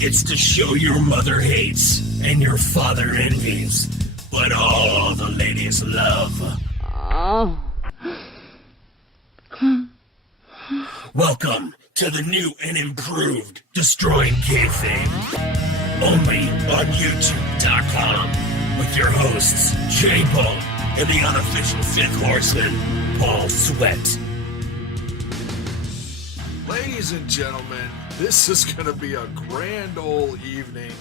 It's the show your mother hates and your father envies, but all the ladies love. Welcome to the new and improved Destroying Kayfabe, only on YouTube.com, with your hosts, J-Paul and the unofficial fifth horseman, Paul Sweat. Ladies and gentlemen, this is going to be a grand old evening.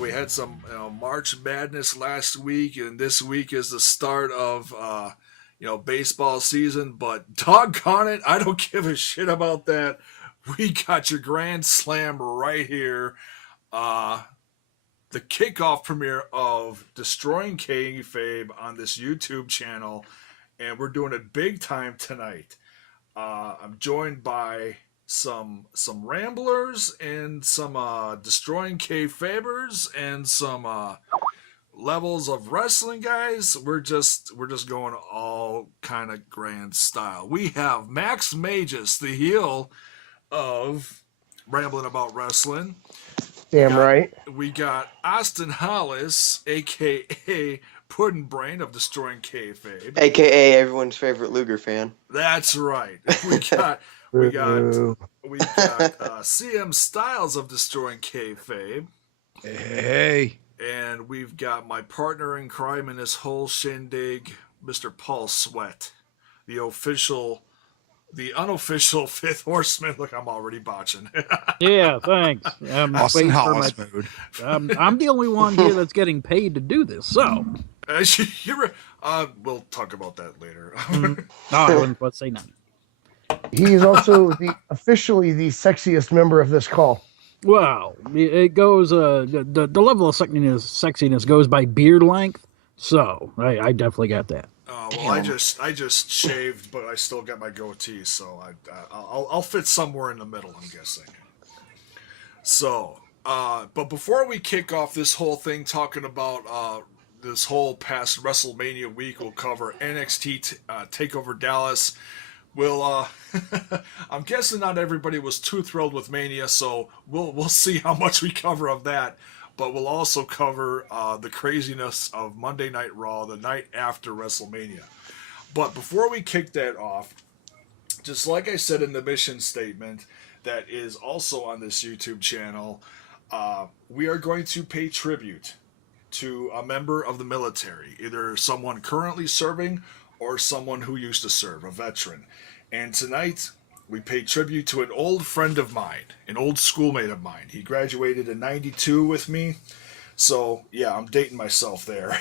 We had some March Madness last week, and this week is the start of baseball season. But doggone it, I don't give a shit about that. We got your Grand Slam right here. The kickoff premiere of Destroying Kayfabe on this YouTube channel, and we're doing it big time tonight. I'm joined by some ramblers and some Destroying Kayfabers and some levels of wrestling guys. We're just going all kind of grand style. We have Max Magus, the heel of Rambling About Wrestling. Damn right. We got Austin Hollis, aka Puddin' Brain of Destroying Kayfabe, aka everyone's favorite Luger fan. That's right. We got CM Styles of Destroying Kayfabe. Hey. And we've got my partner in crime in this whole shindig, Mr. Paul Sweat, the unofficial fifth horseman. Look, I'm already botching. Yeah, thanks. Austin Hollis mode. I'm the only one here that's getting paid to do this, so. We'll talk about that later. No, I wasn't supposed to say nothing. He is also officially the sexiest member of this call. Well, it goes, the level of sexiness goes by beard length, so I definitely got that. Well, I just shaved, but I still got my goatee, so I'll fit somewhere in the middle, I'm guessing. So, but before we kick off this whole thing, talking about this whole past WrestleMania week, we'll cover NXT Takeover Dallas. We'll, I'm guessing not everybody was too thrilled with Mania, so we'll see how much we cover of that. But we'll also cover the craziness of Monday Night Raw, the night after WrestleMania. But before we kick that off, just like I said in the mission statement that is also on this YouTube channel, we are going to pay tribute to a member of the military, either someone currently serving or someone who used to serve, a veteran. And tonight, we pay tribute to an old friend of mine, an old schoolmate of mine. He graduated in 92 with me. So, yeah, I'm dating myself there.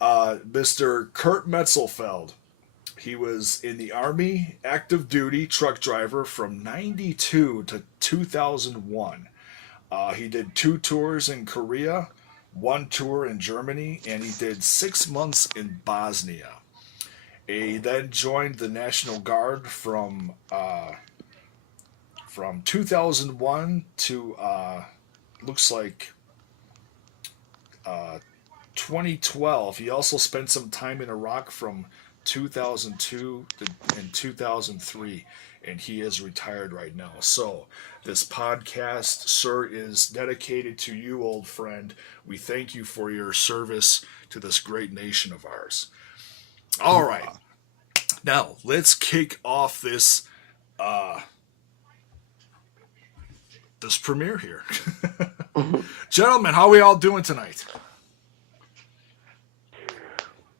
Mr. Kurt Metzelfeld. He was in the Army, active duty truck driver from 92 to 2001. He did 2 tours in Korea, 1 tour in Germany, and he did 6 months in Bosnia. He then joined the National Guard from 2001 to looks like 2012. He also spent some time in Iraq from 2002 and 2003, and he is retired right now. So this podcast, sir, is dedicated to you, old friend. We thank you for your service to this great nation of ours. All right. Now, let's kick off this premiere here. Gentlemen, how are we all doing tonight?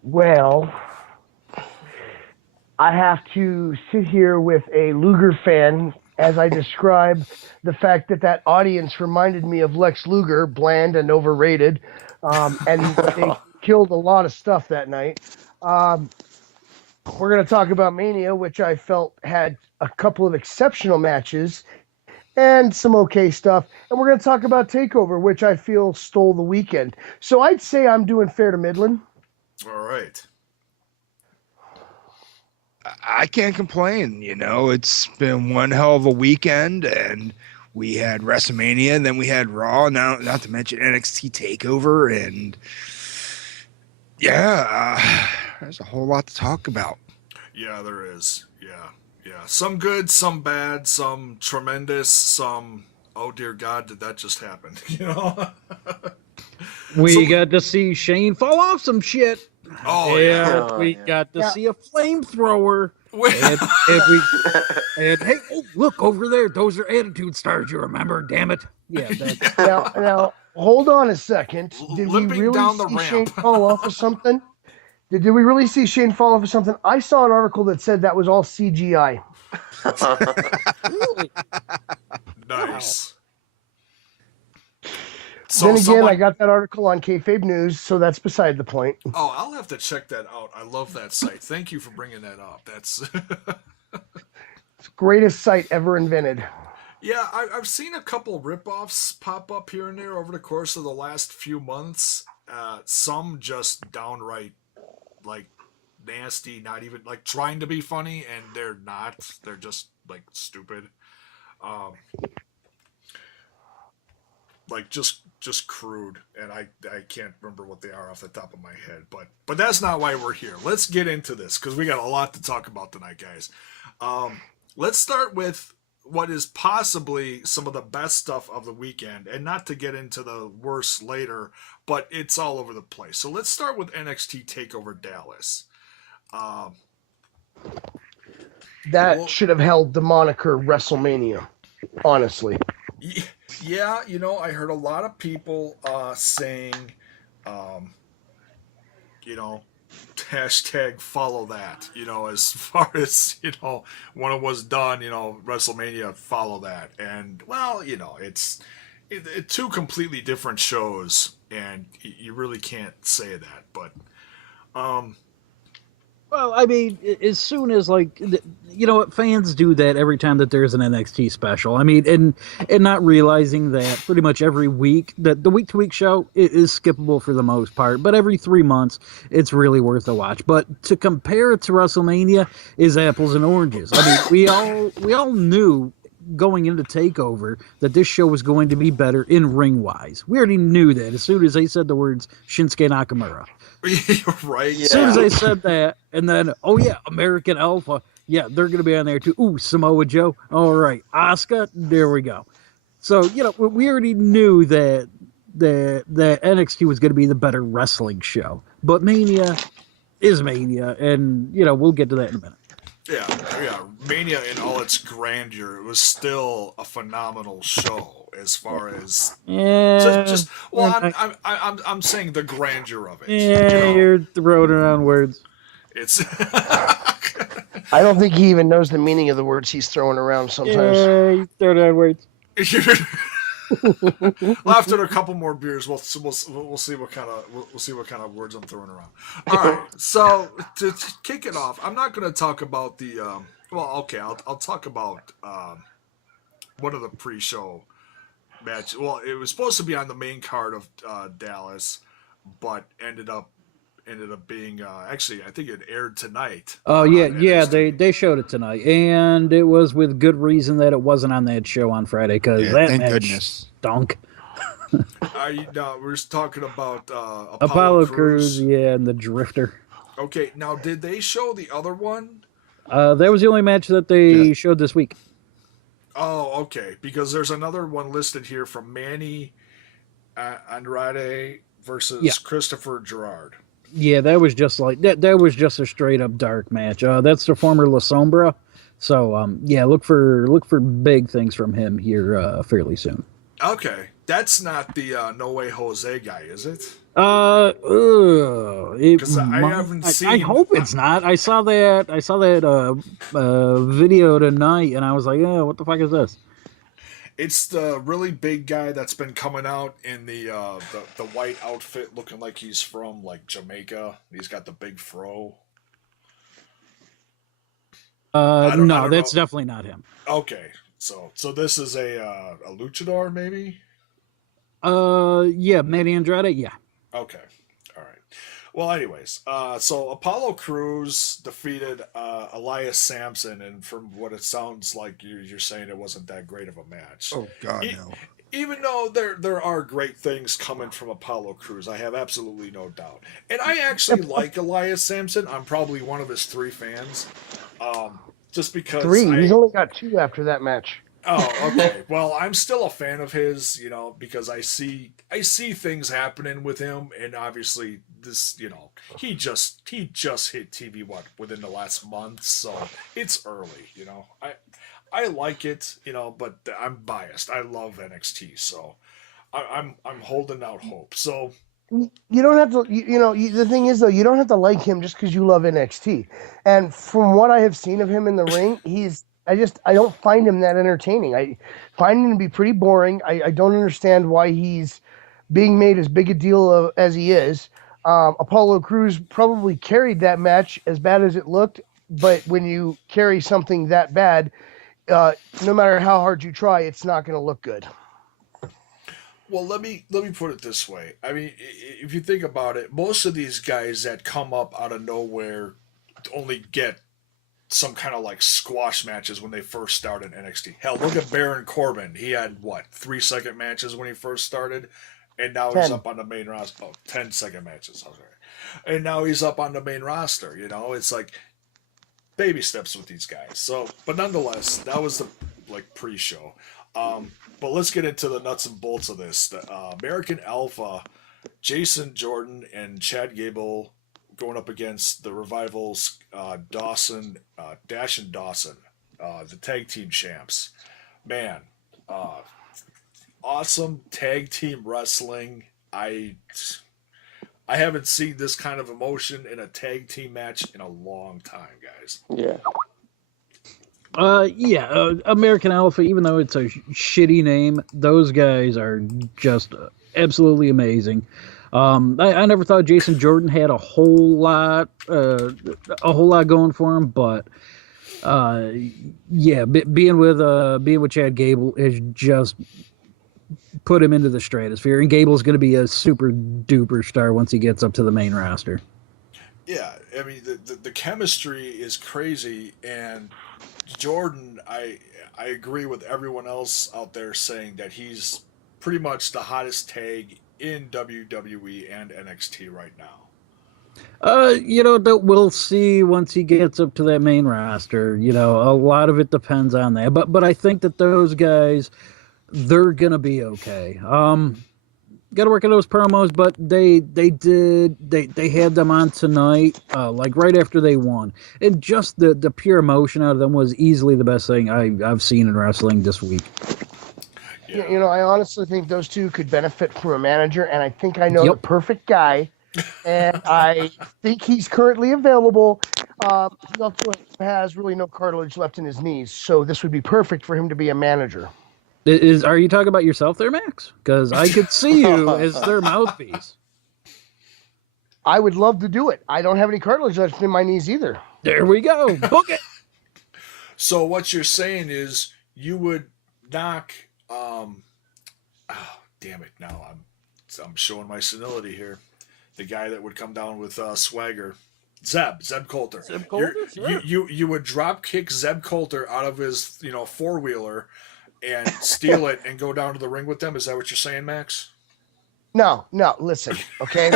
Well, I have to sit here with a Luger fan as I describe the fact that audience reminded me of Lex Luger, bland and overrated, and they killed a lot of stuff that night. We're going to talk about Mania, which I felt had a couple of exceptional matches and some okay stuff. And we're going to talk about TakeOver, which I feel stole the weekend. So I'd say I'm doing fair to Midland. All right. I can't complain. It's been one hell of a weekend, and we had WrestleMania, and then we had Raw, now not to mention NXT TakeOver, and there's a whole lot to talk about. Yeah, there is. Yeah. Some good, some bad, some tremendous, some oh dear God, did that just happen? You know. We got to see Shane fall off some shit. Oh yeah. Oh, We yeah. got to Yeah. see a flamethrower. Wait. And hey, oh, look over there. Those are Attitude Stars, you remember? Damn it. Yeah, that's Now, hold on a second. Did we Limping really down the see ramp. Shane fall off of something? Did we really see Shane fall off of something? I saw an article that said that was all CGI. really. Nice. Then again, someone- I got that article on Kayfabe News, so that's beside the point. Oh, I'll have to check that out. I love that site. Thank you for bringing that up. That's It's the greatest site ever invented. yeah. I've seen a couple ripoffs pop up here and there over the course of the last few months. Some just downright like nasty, not even like trying to be funny, and they're not. They're just like stupid. Like just crude, and I can't remember what they are off the top of my head, but that's not why we're here. Let's get into this because we got a lot to talk about tonight, guys. Let's start with what is possibly some of the best stuff of the weekend, and not to get into the worst later, but it's all over the place. So let's start with NXT Takeover Dallas. That should have held the moniker WrestleMania, honestly. Yeah, you know, I heard a lot of people saying, you know, hashtag follow that, you know, as far as, you know, when it was done, you know, WrestleMania, follow that. And, well, you know, it's two completely different shows, and you really can't say that. But, Well, I mean, as soon as like, you know what, fans do that every time that there's an NXT special. I mean, and not realizing that pretty much every week, that the week-to-week show is skippable for the most part, but every 3 months, it's really worth a watch. But to compare it to WrestleMania is apples and oranges. I mean, we all knew going into Takeover that this show was going to be better in ring-wise. We already knew that as soon as they said the words Shinsuke Nakamura. right? Yeah. As soon as they said that, and then, oh yeah, American Alpha, yeah, they're going to be on there too. Ooh, Samoa Joe. All right, Asuka, there we go. So, you know, we already knew that the NXT was going to be the better wrestling show. But Mania is Mania, and, you know, we'll get to that in a minute. Yeah. Mania in all its grandeur, it was still a phenomenal show as far as Yeah. I'm saying the grandeur of it. Yeah, you know? you're throwing around words. It's I don't think he even knows the meaning of the words he's throwing around sometimes. Yeah, you throw around words. after a couple more beers, we'll see what kind of words I'm throwing around. All right, so to kick it off, I'm not going to talk about the I'll talk about one of the pre-show matches. Well, it was supposed to be on the main card of Dallas, but ended up being actually, I think it aired tonight. Oh yeah, NXT. they showed it tonight, and it was with good reason that it wasn't on that show on Friday because Yeah, that thank match goodness. stunk. We're just talking about Apollo Crews, yeah, and the Drifter. Okay, now did they show the other one? That was the only match that they showed this week. Oh, okay. Because there's another one listed here from Manny Andrade versus Christopher Gerard. Yeah, that was just like that. That was just a straight up dark match. That's the former La Sombra. So yeah, look for big things from him here fairly soon. Okay, that's not the No Way Jose guy, is it? Because I haven't seen. I hope it's not. I saw that video tonight, and I was like, "Oh, what the fuck is this?" It's the really big guy that's been coming out in the white outfit, looking like he's from like Jamaica. He's got the big fro. I don't that's know. definitely not him. Okay, so this is a luchador, maybe. Yeah, Manny Andrade. Yeah. Okay. All right. Well, anyways, so Apollo Crews defeated Elias Sampson, and from what it sounds like, you're saying it wasn't that great of a match. Oh God, no. Even though there are great things coming from Apollo Crews, I have absolutely no doubt. And I actually like Elias Sampson. I'm probably one of his 3 fans. Just because 3. He's only got 2 after that match. Oh, okay. Well, I'm still a fan of his, because I see things happening with him, and obviously this, he just hit TV within the last month, so it's early. I like it, but I'm biased. I love NXT, so I'm holding out hope. So You don't have to, the thing is, though, you don't have to like him just because you love NXT. And from what I have seen of him in the ring, I don't find him that entertaining. I find him to be pretty boring. I don't understand why he's being made as big a deal as he is. Apollo Crews probably carried that match as bad as it looked, but when you carry something that bad, no matter how hard you try, it's not going to look good. Well, let me put it this way. I mean, if you think about it, most of these guys that come up out of nowhere only get some kind of like squash matches when they first start in NXT. Hell, look at Baron Corbin. He had what, 3-second matches when he first started, and now he's 10. up on the main roster. Oh, 10-second matches. Okay. And now he's up on the main roster. It's like baby steps with these guys. So, but nonetheless, that was the pre-show. But let's get into the nuts and bolts of this. The American Alpha, Jason Jordan and Chad Gable going up against the Revival's Dash and Dawson, the tag team champs. Man, awesome tag team wrestling. I haven't seen this kind of emotion in a tag team match in a long time, guys. Yeah. American Alpha, even though it's a shitty name, those guys are just absolutely amazing. I never thought Jason Jordan had a whole lot going for him, but being with Chad Gable is just put him into the stratosphere, and Gable's going to be a super duper star once he gets up to the main roster. Yeah, I mean the chemistry is crazy, and Jordan, I agree with everyone else out there saying that he's pretty much the hottest tag in WWE and NXT right now. That we'll see once he gets up to that main roster. A lot of it depends on that. But I think that those guys, they're gonna be okay. Got to work on those promos, but they had them on tonight, right after they won, and just the pure emotion out of them was easily the best thing I've seen in wrestling this week. Yeah. I honestly think those two could benefit from a manager, and I think I know the perfect guy, and I think he's currently available. He also has really no cartilage left in his knees, so this would be perfect for him to be a manager. Are you talking about yourself there, Max? Because I could see you as their mouthpiece. I would love to do it. I don't have any cartilage left in my knees either. There we go. Book it. So what you're saying is you would knock. Damn it! Now I'm showing my senility here. The guy that would come down with Swagger, Zeb Coulter. Zeb Coulter, sure. You would drop kick Zeb Coulter out of his 4-wheeler and steal it and go down to the ring with them. Is that what you're saying, Max? No, listen, okay?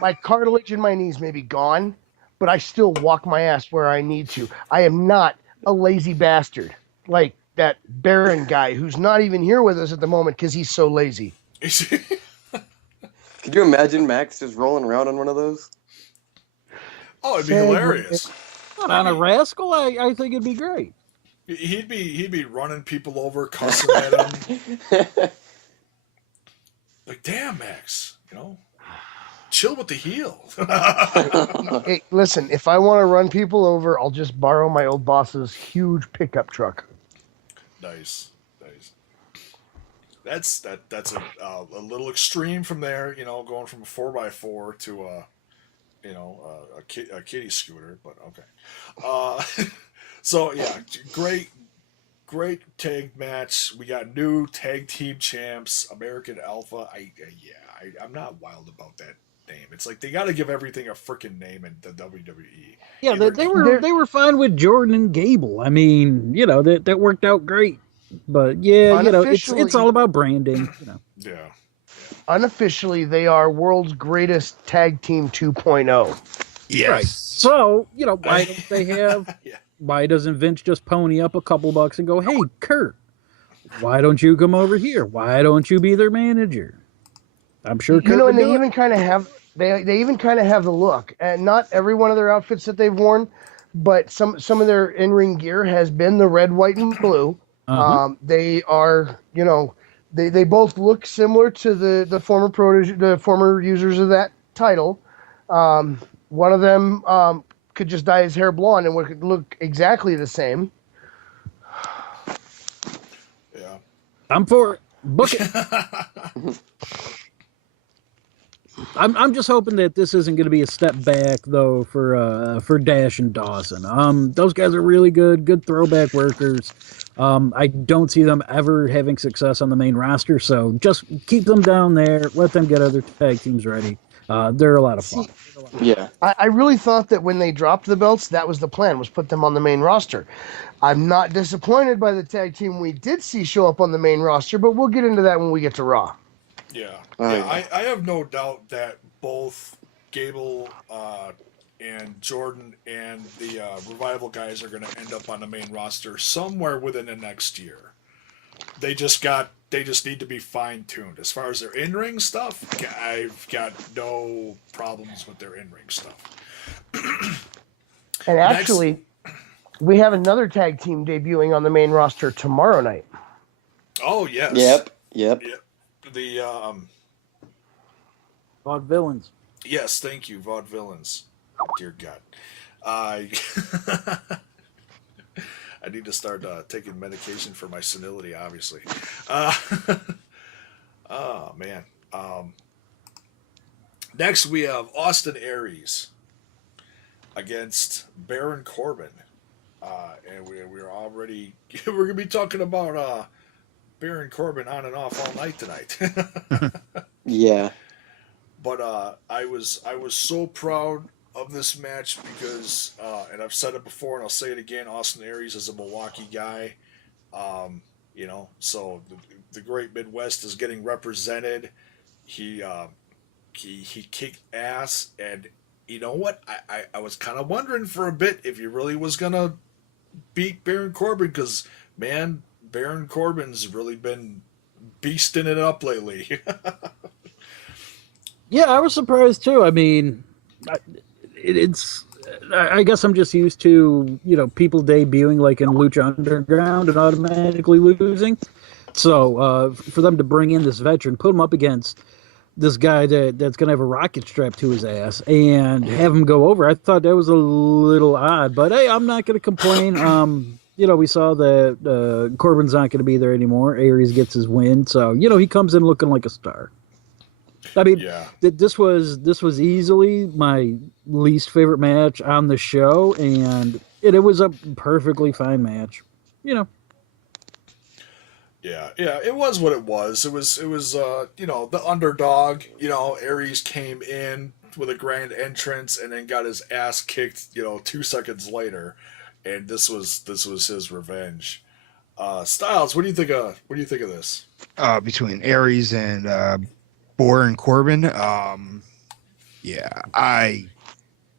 My cartilage in my knees may be gone, but I still walk my ass where I need to. I am not a lazy bastard like that Baron guy who's not even here with us at the moment because he's so lazy. Could you imagine Max just rolling around on one of those? Oh, it'd be hilarious. Not on a rascal, I think it'd be great. He'd be running people over, cussing at them. Like, damn, Max, chill with the heel. Hey, listen, if I want to run people over, I'll just borrow my old boss's huge pickup truck. Nice. That's a little extreme from there, going from a 4x4 to a kiddie scooter, but okay. So yeah, great tag match. We got new tag team champs, American Alpha. I'm not wild about that name. It's like they got to give everything a freaking name in the WWE. Yeah, they were fine with Jordan and Gable. I mean, that worked out great. But yeah, it's all about branding. Yeah. Unofficially, they are world's greatest tag team 2.0. Yes. Right. So why don't they have? Yeah. Why doesn't Vince just pony up a couple bucks and go, "Hey, Kurt, Why don't you come over here? Why don't you be their manager? I'm sure Kurt You know, would and they do it. even kind of have they even kind of have the look, and not every one of their outfits that they've worn, but some of their in ring gear has been the red, white, and blue. Uh-huh. They are, you know, they both look similar to the former the former users of that title. One of them could just dye his hair blonde and would look exactly the same. Yeah. I'm for it. Book it. I'm just hoping that this isn't going to be a step back though for Dash and Dawson. Those guys are really good throwback workers. I don't see them ever having success on the main roster, so just keep them down there. Let them get other tag teams ready. They're a lot of fun. See, Yeah. I really thought that when they dropped the belts, that was the plan, was put them on the main roster. I'm not disappointed by the tag team we did see show up on the main roster, but we'll get into that when we get to Raw. Yeah. Oh, Yeah. yeah. I have no doubt that both Gable and Jordan and the Revival guys are going to end up on the main roster somewhere within the next year. They just need to be fine tuned. As far as their in ring stuff, I've got no problems with their in ring stuff. And actually, we have another tag team debuting on the main roster tomorrow night. Oh yes. Yep. Yep. The Vaudevillains. yes, thank you, Vaudevillains. Dear God, I I need to start taking medication for my senility. Obviously. Oh man. Next we have Austin Aries against Baron Corbin, and we're already we're gonna be talking about Baron Corbin on and off all night tonight. Yeah. But I was so proud of this match because, and I've said it before and I'll say it again. Austin Aries is a Milwaukee guy, so the Great Midwest is getting represented. He kicked ass, and you know what? I was kind of wondering for a bit if he really was gonna beat Baron Corbin because man, Baron Corbin's really been beasting it up lately. Yeah, I was surprised too. I mean, it's. I guess I'm just used to people debuting like in Lucha Underground and automatically losing. So for them to bring in this veteran, put him up against this guy that's going to have a rocket strapped to his ass and have him go over, I thought that was a little odd. But hey, I'm not going to complain. We saw that Corbin's not going to be there anymore. Aries gets his win, so he comes in looking like a star. I mean, Yeah. this was easily my least favorite match on the show, and it was a perfectly fine match. Yeah, it was what it was. It was the underdog. Aries came in with a grand entrance and then got his ass kicked. 2 seconds later, and this was his revenge. Styles, what do you think of this? Between Aries and Baron Corbin, I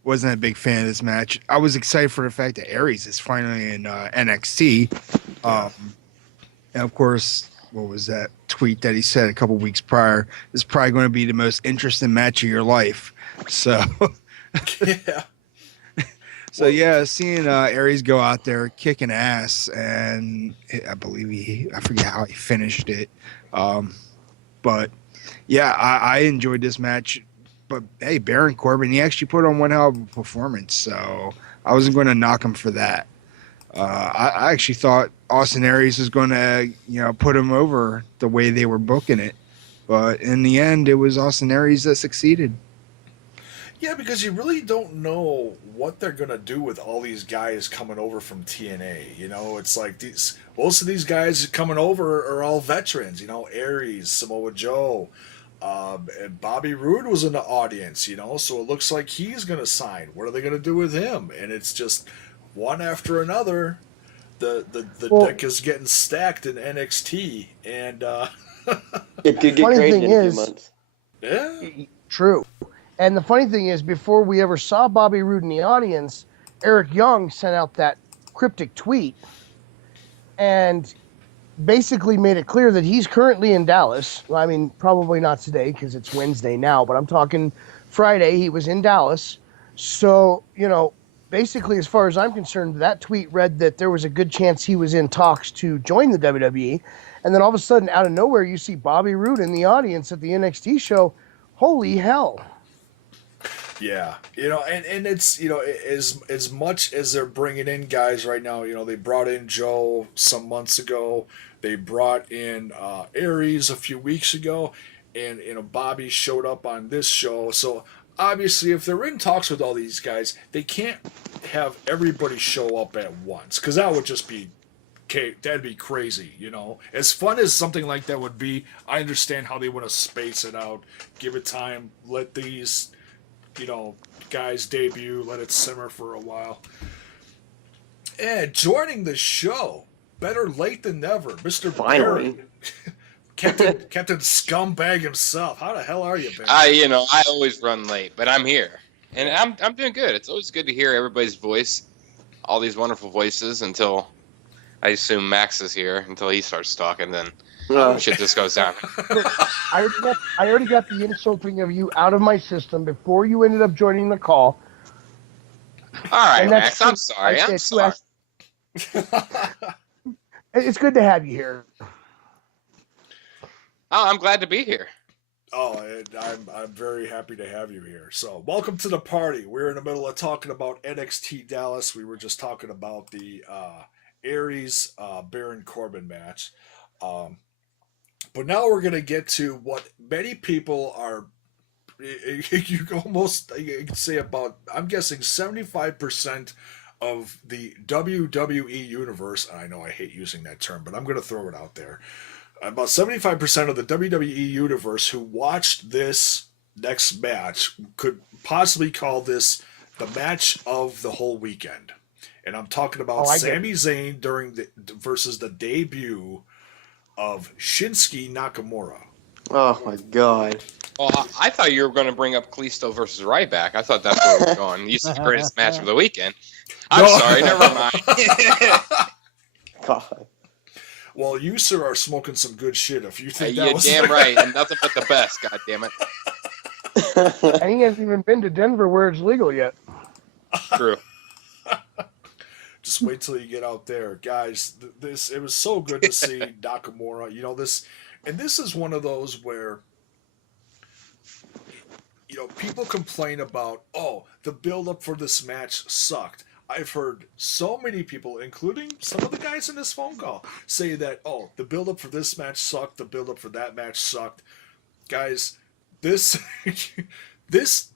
wasn't a big fan of this match. I was excited for the fact that Aries is finally in NXT. And of course, what was that tweet that he said a couple weeks prior? This is probably going to be the most interesting match of your life. So, Yeah. Seeing Aries go out there kicking ass, and I believe I forget how he finished it. But yeah, I enjoyed this match. But hey, Baron Corbin, he actually put on one hell of a performance. So I wasn't going to knock him for that. I actually thought Austin Aries was going to, put him over the way they were booking it. But in the end, it was Austin Aries that succeeded. Yeah, because you really don't know what they're going to do with all these guys coming over from TNA. It's like most of these guys coming over are all veterans. Aries, Samoa Joe, and Bobby Roode was in the audience, so it looks like he's going to sign. What are they going to do with him? And it's just one after another. The deck is getting stacked in NXT, and It could get Funny crazy thing in a few is- months. yeah. True. And the funny thing is, before we ever saw Bobby Roode in the audience, Eric Young sent out that cryptic tweet. And basically made it clear that he's currently in Dallas. I mean, probably not today because it's Wednesday now, but I'm talking Friday. He was in Dallas. So, basically, as far as I'm concerned, that tweet read that there was a good chance he was in talks to join the WWE. And then all of a sudden, out of nowhere, you see Bobby Roode in the audience at the NXT show. Holy hell. Yeah, and it's as much as they're bringing in guys right now. They brought in Joe some months ago. They brought in Aries a few weeks ago, and Bobby showed up on this show. So obviously, if they're in talks with all these guys, they can't have everybody show up at once because that would just be that'd be crazy. As fun as something like that would be, I understand how they want to space it out, give it time, let these guys debut, let it simmer for a while. And joining the show, better late than never, Mr. Finally. Barry. Captain Scumbag himself. How the hell are you, Barry? I always run late, but I'm here. And I'm doing good. It's always good to hear everybody's voice, all these wonderful voices, until I assume Max is here, until he starts talking, then shit just goes down. I already got the insulting of you out of my system before you ended up joining the call. All right, And Max, I'm sorry. I'm sorry. It's good to have you here. Oh, I'm glad to be here. Oh, and I'm very happy to have you here. So, welcome to the party. We're in the middle of talking about NXT Dallas. We were just talking about the Aries Baron Corbin match. But now we're going to get to what many people are, you can say about, I'm guessing 75% of the WWE universe, and I know I hate using that term, but I'm going to throw it out there. About 75% of the WWE universe who watched this next match could possibly call this the match of the whole weekend. And I'm talking about Sami Zayn versus the debut of Shinsuke Nakamura. Oh my god. Well, I thought you were going to bring up Kalisto versus Ryback. I thought that's where we were going. You said the greatest match of the weekend. I'm sorry, never mind. God. Well, you, sir, are smoking some good shit if you think that You're was... damn right, and nothing but the best, God damn it. And he hasn't even been to Denver where it's legal yet. True. Just wait till you get out there. Guys, it was so good to see Nakamura. This is one of those where, people complain about, the build-up for this match sucked. I've heard so many people, including some of the guys in this phone call, say that, the build-up for this match sucked, the build-up for that match sucked. Guys, this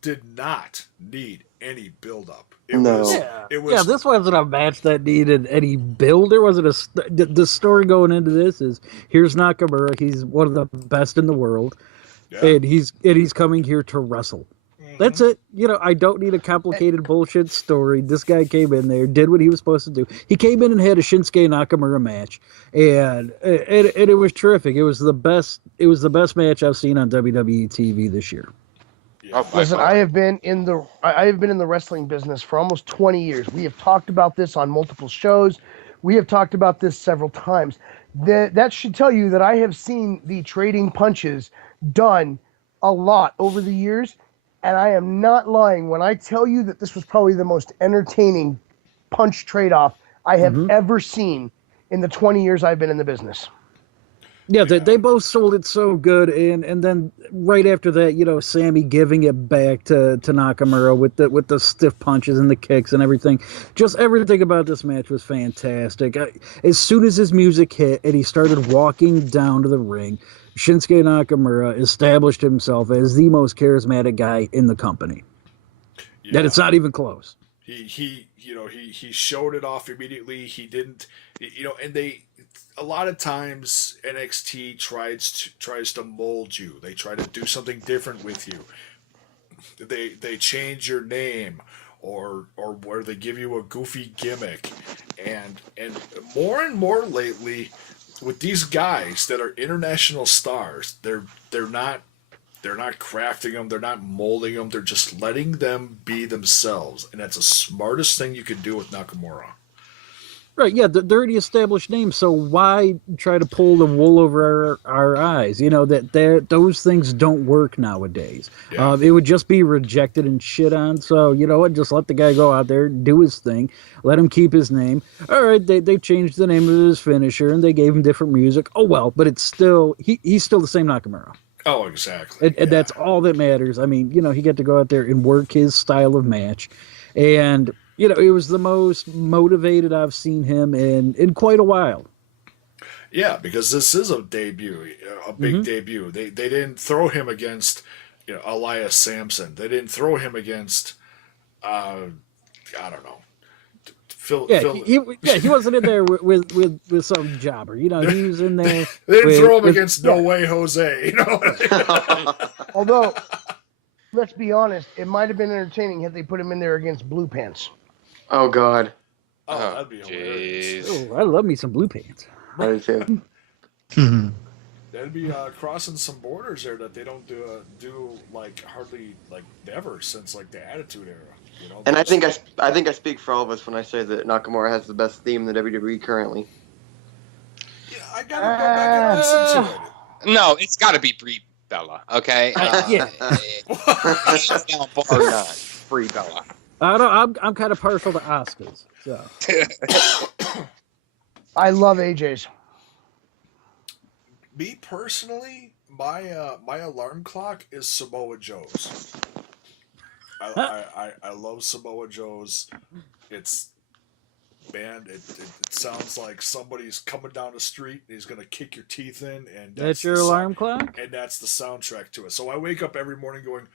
did not need any build-up. This wasn't a match that needed any build. There wasn't the story going into this is here's Nakamura. He's one of the best in the world, and he's coming here to wrestle. That's it. I don't need a complicated bullshit story. This guy came in there, did what he was supposed to do. He came in and had a Shinsuke Nakamura match, and it was terrific. It was the best. It was the best match I've seen on WWE TV this year. Yeah. Listen, I have been in the wrestling business for almost 20 years. We have talked about this on multiple shows. We have talked about this several times. That should tell you that I have seen the trading punches done a lot over the years. And I am not lying when I tell you that this was probably the most entertaining punch trade-off I have ever seen in the 20 years I've been in the business. Yeah, they both sold it so good, and then right after that, Sammy giving it back to Nakamura with the stiff punches and the kicks and everything. Just everything about this match was fantastic. As soon as his music hit and he started walking down to the ring, Shinsuke Nakamura established himself as the most charismatic guy in the company. Yeah. That it's not even close. He showed it off immediately. He didn't, and a lot of times NXT tries to mold you. They try to do something different with you. They change your name or where they give you a goofy gimmick, and more lately. With these guys that are international stars, they're not crafting them, they're not molding them, they're just letting them be themselves, and that's the smartest thing you can do with Nakamura. Right, yeah, they're already established names, so why try to pull the wool over our eyes? You know, those things don't work nowadays. Yeah. It would just be rejected and shit on, so you know what, just let the guy go out there, do his thing, let him keep his name. All right, they changed the name of his finisher, and they gave him different music. Oh, well, but it's still, he's still the same Nakamura. Oh, exactly. And that's all that matters. I mean, you know, he got to go out there and work his style of match, and you know, it was the most motivated I've seen him in quite a while. Yeah, because this is a debut, a big debut. They didn't throw him against, you know, Elias Sampson. They didn't throw him against, I don't know, Phil. He wasn't in there with some jobber. You know, he was in there. They didn't throw him against No Way Jose. You know. Although, let's be honest, it might have been entertaining had they put him in there against Blue Pants. Oh God. Oh, that'd be hilarious. Oh, I love me some Blue Pants. I do too. That'd be crossing some borders there that they don't do like hardly like ever since like the Attitude Era. You know. And I think I speak for all of us when I say that Nakamura has the best theme in the WWE currently. Yeah, I gotta go back and listen to it. No, it's got to be Brie Bella. Okay. Yeah. Hands down, bar none. Brie Bella. I don't. I'm kind of partial to Oscars. So. I love AJ's. Me personally, my alarm clock is Samoa Joe's. I love Samoa Joe's. It's it sounds like somebody's coming down the street and he's gonna kick your teeth in, and That's your alarm clock? And that's the soundtrack to it. So I wake up every morning going,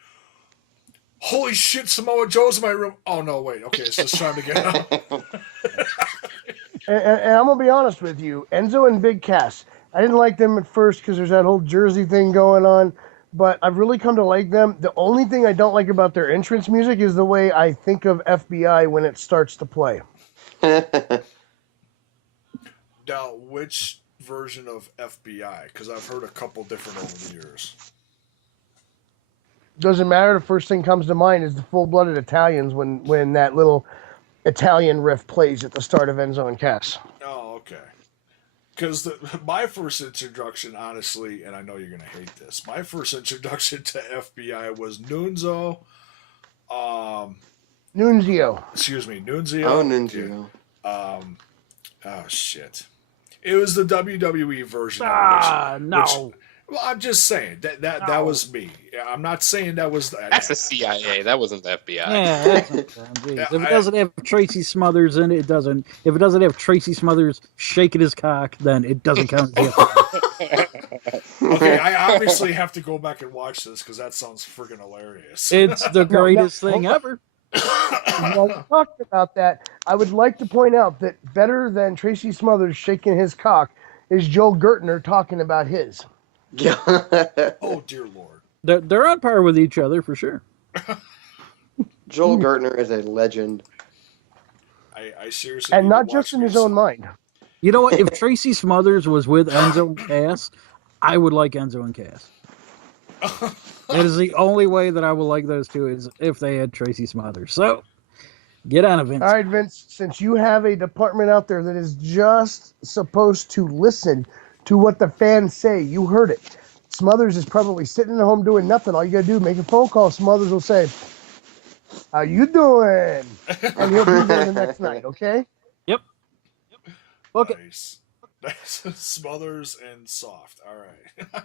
holy shit, Samoa Joe's in my room. Oh no, wait, okay, it's just time to get up. And I'm gonna be honest with you, Enzo and Big Cass. I didn't like them at first because there's that whole Jersey thing going on, but I've really come to like them. The only thing I don't like about their entrance music is the way I think of FBI when it starts to play. Now, which version of FBI? Because I've heard a couple different over the years. Doesn't matter. The first thing comes to mind is the full-blooded Italians when that little Italian riff plays at the start of Enzo and Cass. Oh, okay. Because my first introduction, honestly, and I know you're going to hate this, my first introduction to FBI was Nunzio. Nunzio. Excuse me, Nunzio. Oh, Nunzio. Oh, shit. It was the WWE version of it. No. Well, I'm just saying that was me. I'm not saying that was That's the CIA. That wasn't the FBI. Yeah, that's if it doesn't have Tracy Smothers in it, it doesn't. If it doesn't have Tracy Smothers shaking his cock, then it doesn't count as the FBI. Okay, I obviously have to go back and watch this because that sounds friggin' hilarious. It's the greatest thing ever. While we talked about that, I would like to point out that better than Tracy Smothers shaking his cock is Joel Gertner talking about his. Yeah. Oh, dear Lord. They're on par with each other for sure. Joel Gertner is a legend. I seriously. And need not to just watch in his this. own mind. You know what? If Tracy Smothers was with Enzo and Cass, I would like Enzo and Cass. That is the only way that I will like those two is if they had Tracy Smothers. So, get on it, Vince. All right, Vince, since you have a department out there that is just supposed to listen to what the fans say, you heard it. Smothers is probably sitting at home doing nothing. All you got to do, make a phone call. Smothers will say, how you doing? And he'll be there the next night, okay? Yep. Okay. Nice. Smothers and soft. All right.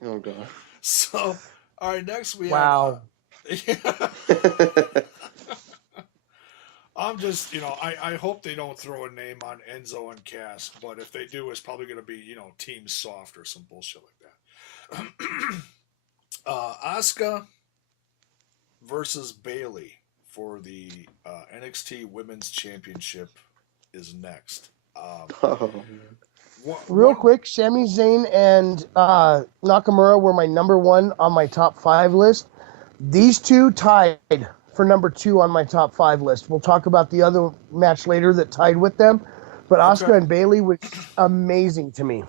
Oh God. So, all right. Next we Wow. have. I'm just, I hope they don't throw a name on Enzo and Cass, but if they do, it's probably going to be, Team Soft or some bullshit like that. Asuka versus Bayley for the NXT Women's Championship is next. Real quick, Sami Zayn and Nakamura were my number one on my top 5 list. These two tied for number 2 on my top 5 list. We'll talk about the other match later that tied with them. But Asuka and Bayley was amazing to me.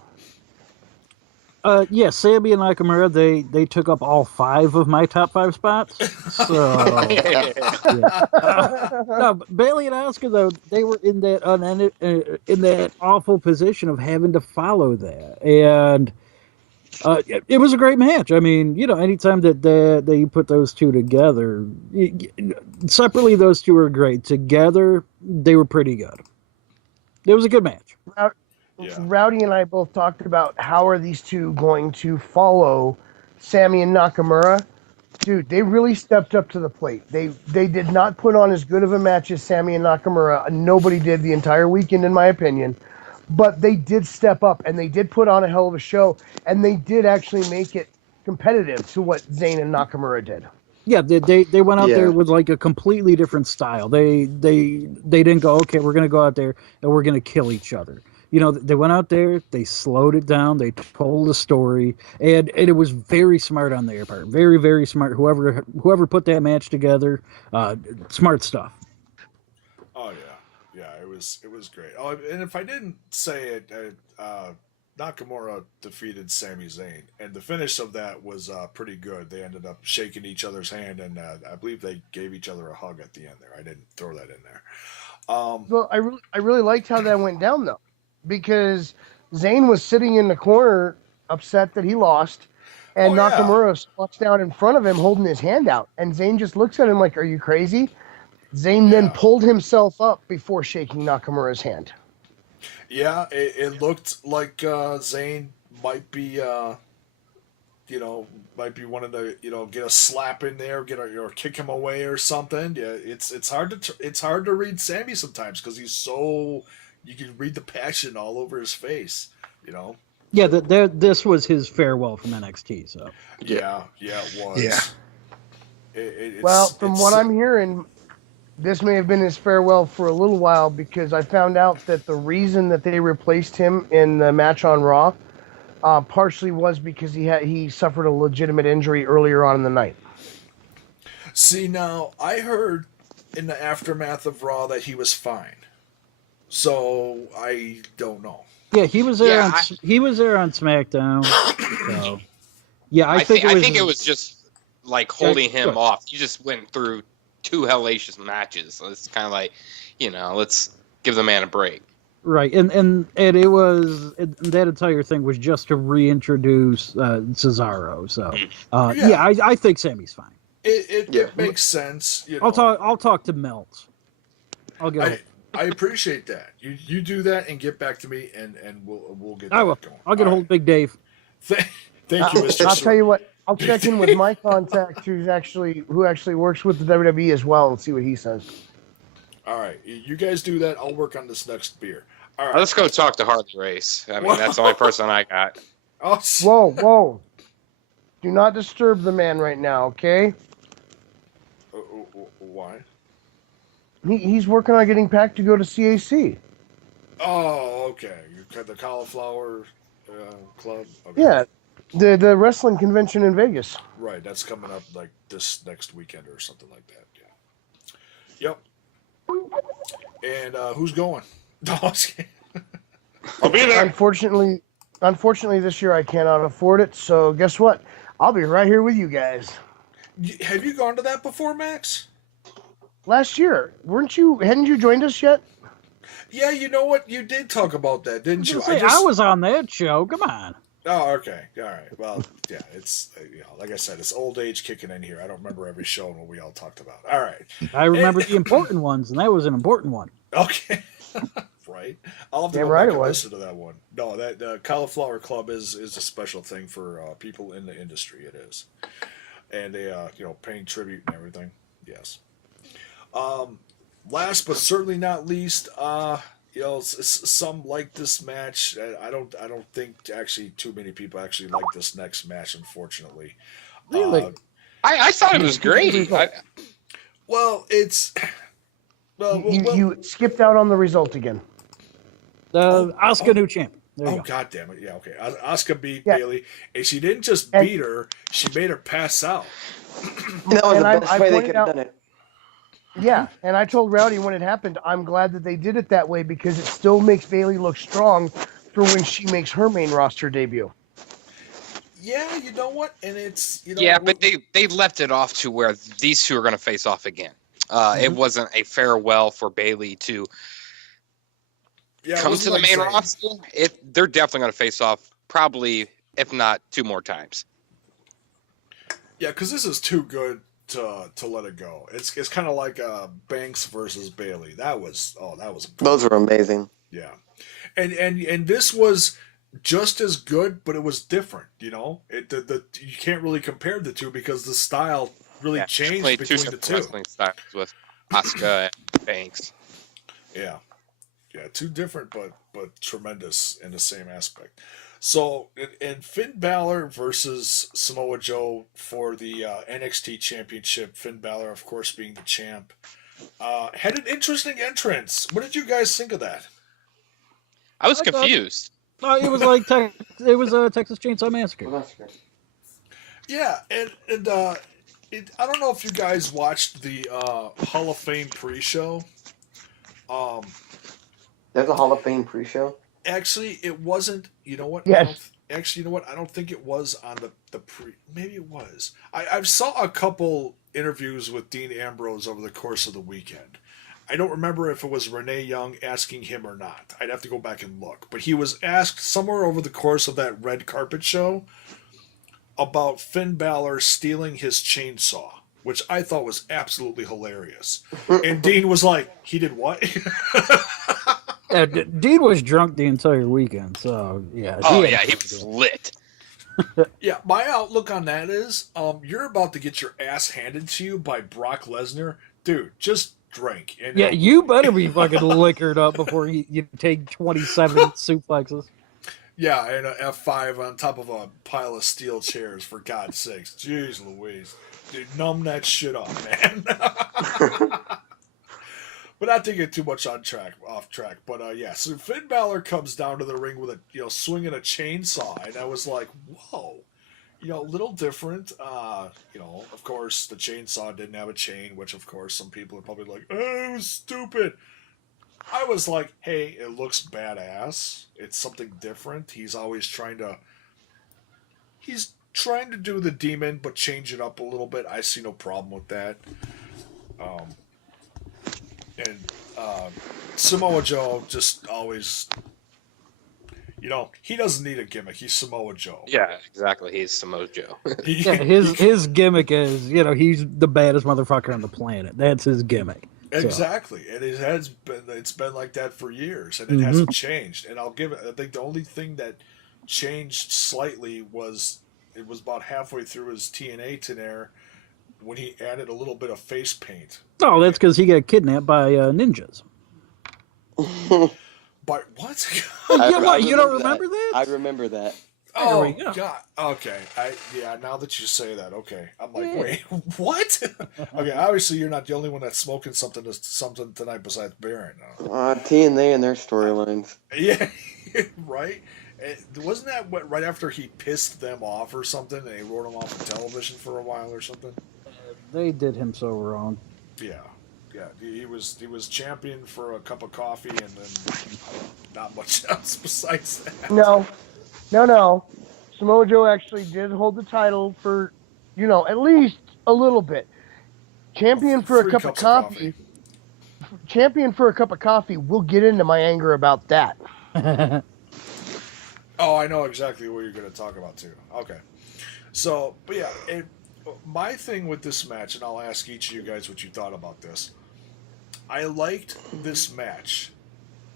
Yeah, Sammy and Nakamura, they took up all 5 of my top 5 spots. So yeah. No, but Bailey and Oscar though, they were in that in that awful position of having to follow that, and it was a great match. I mean, anytime that you put those two together, separately those two were great. Together, they were pretty good. It was a good match. Yeah. Rowdy and I both talked about how are these two going to follow Sammy and Nakamura. Dude, they really stepped up to the plate. They did not put on as good of a match as Sammy and Nakamura. Nobody did the entire weekend, in my opinion. But they did step up, and they did put on a hell of a show, and they did actually make it competitive to what Zayn and Nakamura did. Yeah, they went out Yeah. there with like a completely different style. They didn't go, okay, we're gonna go out there and we're gonna kill each other. They went out there, they slowed it down, they told a story, and it was very smart on their part. Very, very smart. Whoever put that match together, smart stuff. Oh yeah, it was great. Oh, and if I didn't say it, Nakamura defeated Sami Zayn, and the finish of that was pretty good. They ended up shaking each other's hand, and I believe they gave each other a hug at the end there. I didn't throw that in there. Well, I really liked how that went down though, because Zayn was sitting in the corner, upset that he lost, and Oh, yeah. Nakamura squats down in front of him, holding his hand out, and Zayn just looks at him like, "Are you crazy?" Zayn then Yeah. pulled himself up before shaking Nakamura's hand. Yeah, it looked like Zayn might be, wanting to, get a slap in there, kick him away or something. Yeah, it's hard to read Sammy sometimes because you can read the passion all over his face. Yeah, this was his farewell from NXT. So Yeah, it was. Yeah. Well, from what I'm hearing, this may have been his farewell for a little while, because I found out that the reason that they replaced him in the match on Raw partially was because he suffered a legitimate injury earlier on in the night. See, now I heard in the aftermath of Raw that he was fine, so I don't know. yeah, he was there. Yeah, He was there on SmackDown. So yeah, I think it it was just like holding him good. off. He just went through 2 hellacious matches, so it's kind of like, let's give the man a break. Right, and it was that entire thing was just to reintroduce Cesaro. So Yeah. I think Sammy's fine. It makes sense. I'll talk to Melt. I'll get. I appreciate that. You do that and get back to me, and we'll get I will. that going. I'll get a hold of Big Dave. Thank you, Mr. I'll Sir. tell you what. I'll check in with my contact who actually works with the WWE as well, and see what he says. All right, you guys do that. I'll work on this next beer. All right. Let's go talk to Harley Race. I mean, that's the only person I got. Oh, Whoa! Do not disturb the man right now, okay? why? He's working on getting packed to go to CAC. Oh, okay. You cut the cauliflower club. Okay. Yeah, the wrestling convention in Vegas. Right. That's coming up like this next weekend or something like that. Yeah. Yep. And who's going? No, I was kidding. I'll be there. Unfortunately, this year I cannot afford it. So guess what? I'll be right here with you guys. Have you gone to that before, Max? Last year, hadn't you joined us yet? Yeah, you know what? You did talk about that, didn't you? I was on that show. Come on. Oh, okay. All right. Well, yeah, it's, like I said, it's old age kicking in here. I don't remember every show and what we all talked about. All right. I remember the important ones, and that was an important one. Okay. Right. I'll have to Damn go right back it and was. listen to that one. No, that Cauliflower Club is a special thing for people in the industry. It is. And they, paying tribute and everything. Yes. Last but certainly not least, some like this match. I don't think actually too many people actually like this next match, unfortunately. Really? I thought it was great. Well, it's You skipped out on the result again. Oscar new champ. There you oh go. God damn it! Yeah, okay. Asuka beat Yeah. Bailey, and she didn't just And- beat her; she made her pass out. That was And the I best way they pointed could have out- done it. Yeah, and I told Rowdy when it happened, I'm glad that they did it that way, because it still makes Bailey look strong for when she makes her main roster debut. Yeah, you know what? And it's Yeah, but they left it off to where these two are going to face off again. It wasn't a farewell for Bailey to come to the main roster. They're definitely going to face off, probably, if not 2 more times. Yeah, because this is too good to let it go. It's kind of like Banks versus Bailey. That was good. Those were amazing. Yeah, and this was just as good, but it was different. You can't really compare the two because the style really changed between the two. Wrestling styles with Asuka and Banks. Yeah, two different but tremendous in the same aspect. So, in Finn Balor versus Samoa Joe for the NXT Championship, Finn Balor, of course, being the champ, had an interesting entrance. What did you guys think of that? I was confused. It was like it was a Texas Chainsaw Massacre. Yeah, and I don't know if you guys watched the Hall of Fame pre-show. There's a Hall of Fame pre-show? Actually, it wasn't. You know what? Yes. Actually, you know what? I don't think it was on the pre. Maybe it was. I saw a couple interviews with Dean Ambrose over the course of the weekend. I don't remember if it was Renee Young asking him or not. I'd have to go back and look. But he was asked somewhere over the course of that red carpet show about Finn Balor stealing his chainsaw, which I thought was absolutely hilarious. And Dean was like, "He did what?" Dean was drunk the entire weekend, so yeah. He was lit. Yeah, my outlook on that is, you're about to get your ass handed to you by Brock Lesnar, dude. Just drink. And, Yeah, you better be fucking liquored up before you take 27 suplexes. Yeah, and a F5 on top of a pile of steel chairs, for God's sakes. Jeez Louise. Dude, numb that shit off, man. But not to get too much off track. But yeah, so Finn Balor comes down to the ring with swinging a chainsaw, and I was like, whoa, a little different. Of course, the chainsaw didn't have a chain, which of course some people are probably like, oh, it was stupid. I was like, hey, it looks badass. It's something different. He's trying to do the demon, but change it up a little bit. I see no problem with that. And Samoa Joe just always, he doesn't need a gimmick. He's Samoa Joe. Yeah, exactly. He's Samoa Joe. Yeah, his gimmick is, he's the baddest motherfucker on the planet. That's his gimmick. Exactly, and it's been like that for years, and it hasn't changed. And I'll give it. I think the only thing that changed slightly was it was about halfway through his TNA tenure when he added a little bit of face paint. Oh, that's because he got kidnapped by ninjas. But what? You don't remember that? I remember that. Oh, God. Okay. Now that you say that, okay. I'm like, wait, what? Okay, obviously you're not the only one that's smoking something tonight besides Baron. TNA and their storylines. Yeah, right? Wasn't that right after he pissed them off or something, and he wrote them off of television for a while or something? They did him so wrong. Yeah. He was champion for a cup of coffee, and then not much else besides that. No. Samoa Joe actually did hold the title for, at least a little bit. Champion for a cup of coffee. Champion for a cup of coffee. We'll get into my anger about that. Oh, I know exactly what you're going to talk about too. Okay. So, but yeah, my thing with this match, and I'll ask each of you guys what you thought about this. I liked this match.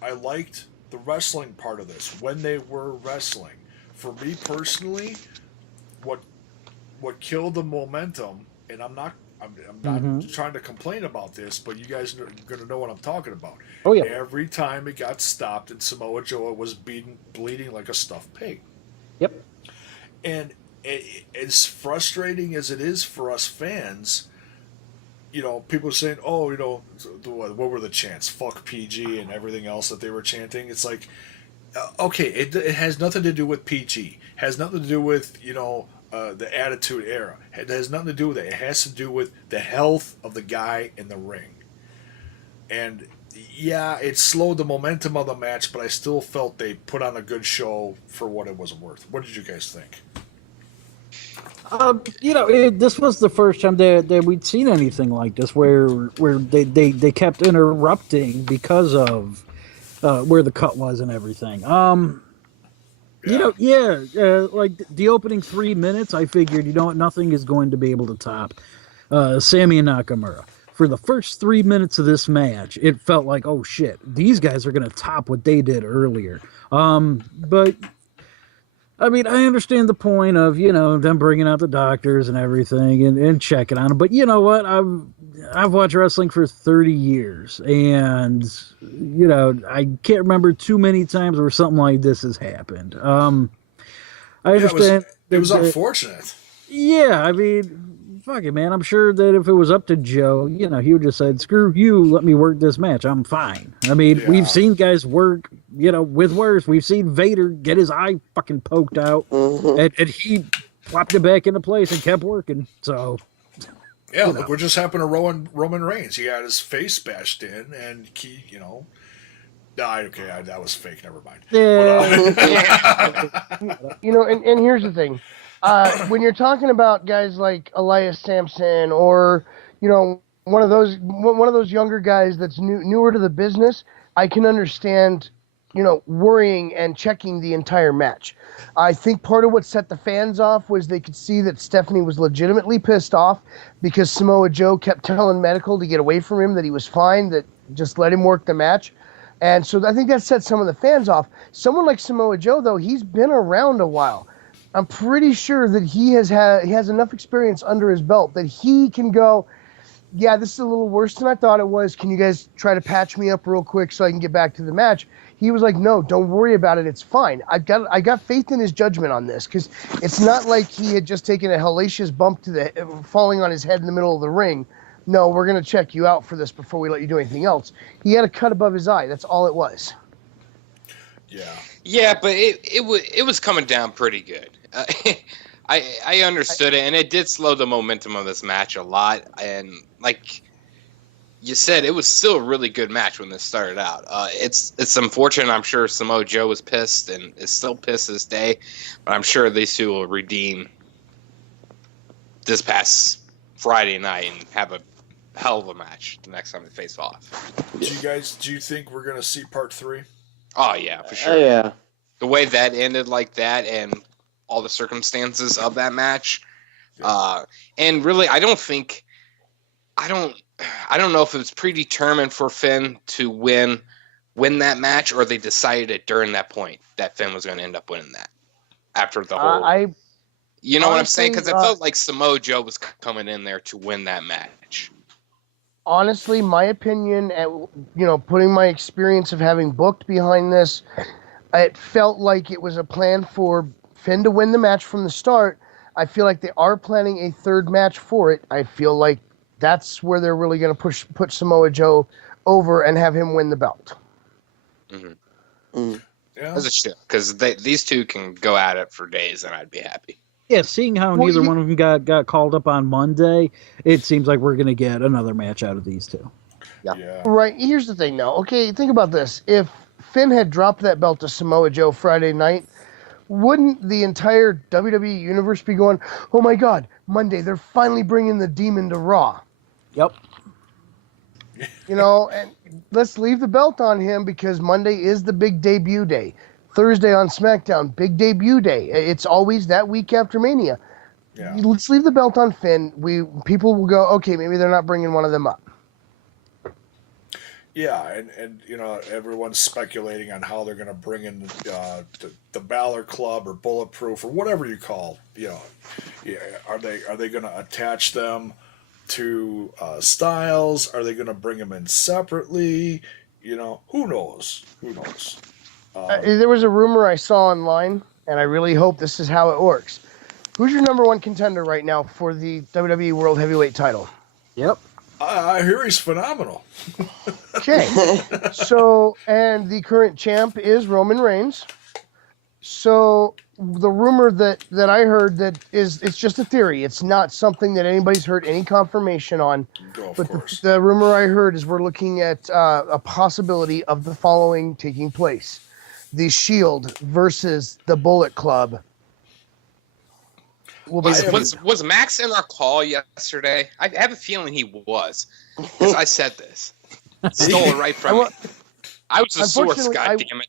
I liked the wrestling part of this when they were wrestling. For me personally, what killed the momentum, and I'm not trying to complain about this, but you guys are going to know what I'm talking about. Oh yeah. Every time it got stopped, and Samoa Joe was bleeding like a stuffed pig. Yep. And as frustrating as it is for us fans, people saying, "Oh, what were the chants? Fuck PG and everything else that they were chanting." It's like, okay, it has nothing to do with PG. It has nothing to do with the Attitude Era. It has nothing to do with it. It has to do with the health of the guy in the ring. And yeah, it slowed the momentum of the match, but I still felt they put on a good show for what it was worth. What did you guys think? This was the first time that we'd seen anything like this, where they kept interrupting because of where the cut was and everything. Like the opening 3 minutes, I figured, nothing is going to be able to top Sammy and Nakamura. For the first 3 minutes of this match, it felt like, oh shit, these guys are going to top what they did earlier. But I mean, I understand the point of, them bringing out the doctors and everything and checking on them. But you know what? I've watched wrestling for 30 years, and, I can't remember too many times where something like this has happened. I understand. It was unfortunate. Yeah, I mean, fuck it, man. I'm sure that if it was up to Joe, he would just said, screw you, let me work this match. I'm fine. I mean, we've seen guys work, with worse. We've seen Vader get his eye fucking poked out, and he plopped it back into place and kept working. So, yeah, look what just happened to Roman Reigns. He had his face bashed in, and he, that was fake. Never mind. Yeah. And here's the thing. When you're talking about guys like Elias Sampson or, one of those younger guys that's newer to the business, I can understand, worrying and checking the entire match. I think part of what set the fans off was they could see that Stephanie was legitimately pissed off because Samoa Joe kept telling Medical to get away from him, that he was fine, that just let him work the match. And so I think that set some of the fans off. Someone like Samoa Joe, though, he's been around a while. I'm pretty sure that he has enough experience under his belt that he can go, yeah, this is a little worse than I thought it was. Can you guys try to patch me up real quick so I can get back to the match? He was like, no, don't worry about it. It's fine. I got faith in his judgment on this, because it's not like he had just taken a hellacious bump falling on his head in the middle of the ring. No, we're going to check you out for this before we let you do anything else. He had a cut above his eye. That's all it was. Yeah. Yeah, but it was coming down pretty good. I understood it, and it did slow the momentum of this match a lot. And like you said, it was still a really good match when this started out. It's unfortunate. I'm sure Samoa Joe was pissed and is still pissed this day, but I'm sure these two will redeem this past Friday night and have a hell of a match the next time they face off. Do you think we're gonna see part 3? Oh yeah, for sure. Yeah. The way that ended like that and all the circumstances of that match. And really, I don't know if it was predetermined for Finn to win that match, or they decided it during that point that Finn was going to end up winning that after the whole. You know what I'm saying? Because it felt like Samoa Joe was coming in there to win that match. Honestly, my opinion, putting my experience of having booked behind this, it felt like it was a plan for Finn to win the match from the start. I feel like they are planning a third match for it. I feel like that's where they're really going to put Samoa Joe over and have him win the belt. Mm-hmm. Yeah. That's a shit, because these two can go at it for days, and I'd be happy. Yeah, seeing how neither one of them got called up on Monday, it seems like we're going to get another match out of these two. Yeah. Right. Here's the thing, though. Okay, think about this. If Finn had dropped that belt to Samoa Joe Friday night, wouldn't the entire WWE universe be going, oh my God, Monday, they're finally bringing the Demon to Raw? Yep. And let's leave the belt on him, because Monday is the big debut day. Thursday on SmackDown, big debut day. It's always that week after Mania. Yeah. Let's leave the belt on Finn. People will go, okay, maybe they're not bringing one of them up. Yeah, and everyone's speculating on how they're going to bring in the Balor Club or Bulletproof or whatever you call. Are they going to attach them to Styles? Are they going to bring them in separately? Who knows? There was a rumor I saw online, and I really hope this is how it works. Who's your number one contender right now for the WWE World Heavyweight title? Yep. I hear he's phenomenal. Okay. So, and the current champ is Roman Reigns. So, the rumor that I heard it's just a theory. It's not something that anybody's heard any confirmation on. But the rumor I heard is we're looking at a possibility of the following taking place. The Shield versus the Bullet Club will be the Was Max in our call yesterday? I have a feeling he was, because I said this. Stole it right from me. I was the source, goddammit.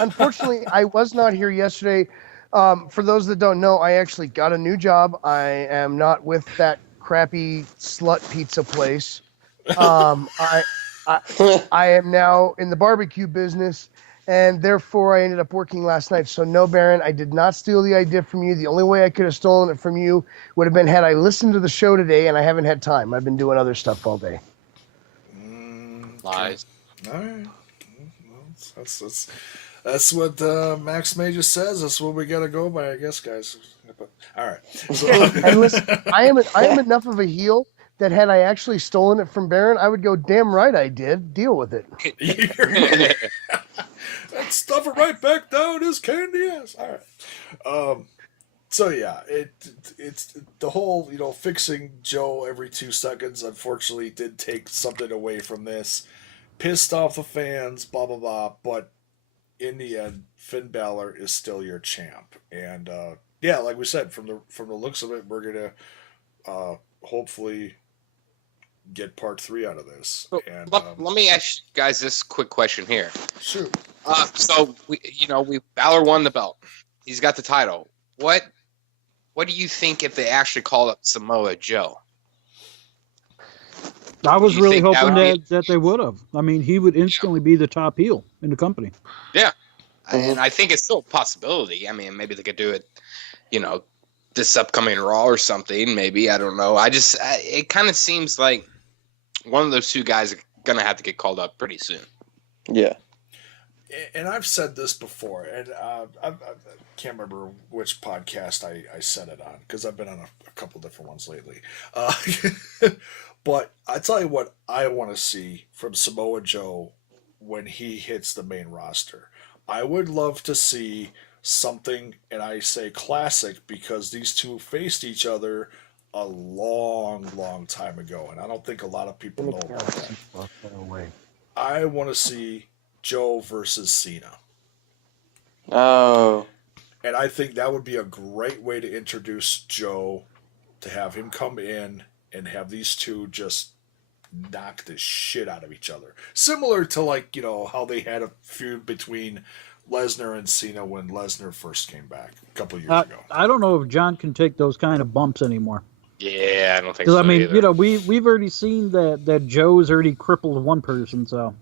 Unfortunately, I was not here yesterday. For those that don't know, I actually got a new job. I am not with that crappy slut pizza place. I am now in the barbecue business, and therefore I ended up working last night. So no, Baron, I did not steal the idea from you. The only way I could have stolen it from you would have been had I listened to the show today, and I haven't had time. I've been doing other stuff all day. Lies. All right. Well, that's what Max Major says. That's what we got to go by, I guess, guys. But, all right. So, And listen, I am enough of a heel that had I actually stolen it from Baron, I would go, damn right I did. Deal with it. and stuff it right back down his candy ass. All right. So yeah, it's the whole fixing Joe every 2 seconds. Unfortunately, did take something away from this. Pissed off the fans, blah blah blah. But in the end, Finn Balor is still your champ, and yeah, like we said, from the looks of it, we're gonna hopefully get part 3 out of this. So, And let me ask you guys this quick question here. Shoot. So Balor won the belt. He's got the title. What do you think if they actually called up Samoa Joe? I was really hoping that that they would have. I mean, he would instantly be the top heel in the company. Yeah, and I think it's still a possibility. I mean, maybe they could do it, this upcoming Raw or something. Maybe, I don't know. It kind of seems like one of those 2 guys are gonna have to get called up pretty soon. Yeah. And I've said this before, and I can't remember which podcast I said it on, because I've been on a couple different ones lately. But I tell you what I want to see from Samoa Joe when he hits the main roster. I would love to see something, and I say classic because these 2 faced each other a long, long time ago, and I don't think a lot of people know about that. I want to see Joe versus Cena. Oh. And I think that would be a great way to introduce Joe, to have him come in and have these 2 just knock the shit out of each other. Similar to how they had a feud between Lesnar and Cena when Lesnar first came back a couple years ago. I don't know if John can take those kind of bumps anymore. Yeah, I don't think so. I mean, either. we've already seen that Joe's already crippled one person, so.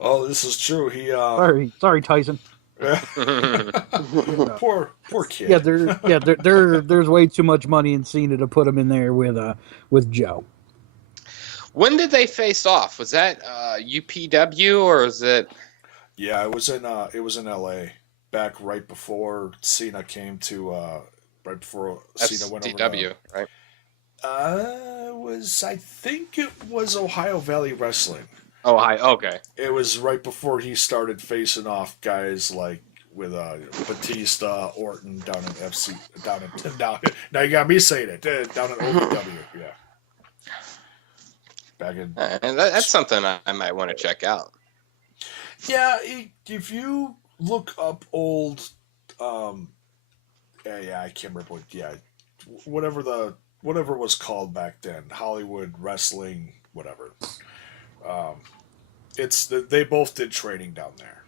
Oh, this is true. He sorry, Tyson. poor kid. Yeah, there's way too much money in Cena to put him in there with Joe. When did they face off? Was that UPW or was it? Yeah, it was in L.A. back right before Cena came to right before Cena went over. DW, right? I think it was Ohio Valley Wrestling. Oh, hi. Okay. It was right before he started facing off guys like with Batista, Orton down in FC, down. Now you got me saying it down in OVW. Yeah. Back in. And that's something I might want to check out. Yeah, if you look up old, yeah, I can't remember whatever it was called back then, Hollywood Wrestling, whatever. They both did training down there,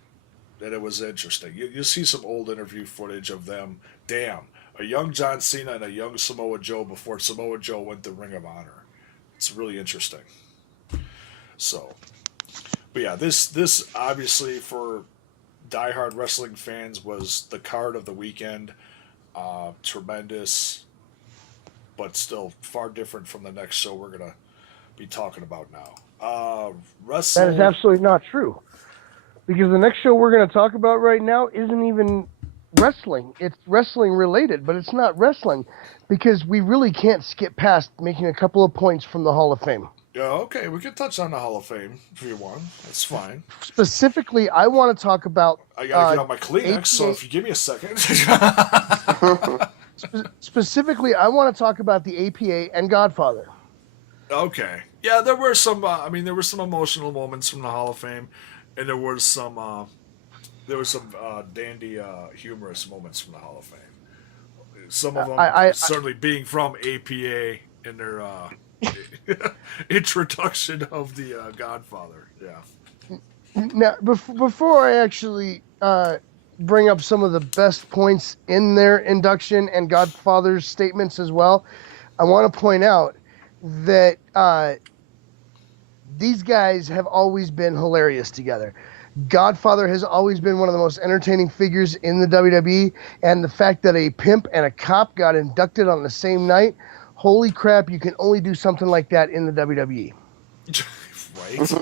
and it was interesting. You see some old interview footage of them. Damn, a young John Cena and a young Samoa Joe before Samoa Joe went to Ring of Honor. It's really interesting. So, but yeah, this obviously for diehard wrestling fans was the card of the weekend. Tremendous, but still far different from the next show we're gonna be talking about now. Wrestle. That is absolutely not true. Because the next show we're going to talk about right now isn't even wrestling. It's wrestling related, but it's not wrestling because we really can't skip past making a couple of points from the Hall of Fame. Yeah, okay, we can touch on the Hall of Fame if you want. That's fine. Specifically, I want to talk about... I gotta get out my Kleenex, so if you give me a second. Specifically, I want to talk about the APA and Godfather. Okay. Yeah, there were some. There were some emotional moments from the Hall of Fame, and there was some dandy, humorous moments from the Hall of Fame. some of them I certainly being from APA in their introduction of the Godfather. Yeah. now before I actually bring up some of the best points in their induction and Godfather's statements as well, I want to point out that these guys have always been hilarious together. Godfather has always been one of the most entertaining figures in the WWE, and the fact that a pimp and a cop got inducted on the same night, holy crap, you can only do something like that in the WWE. Right?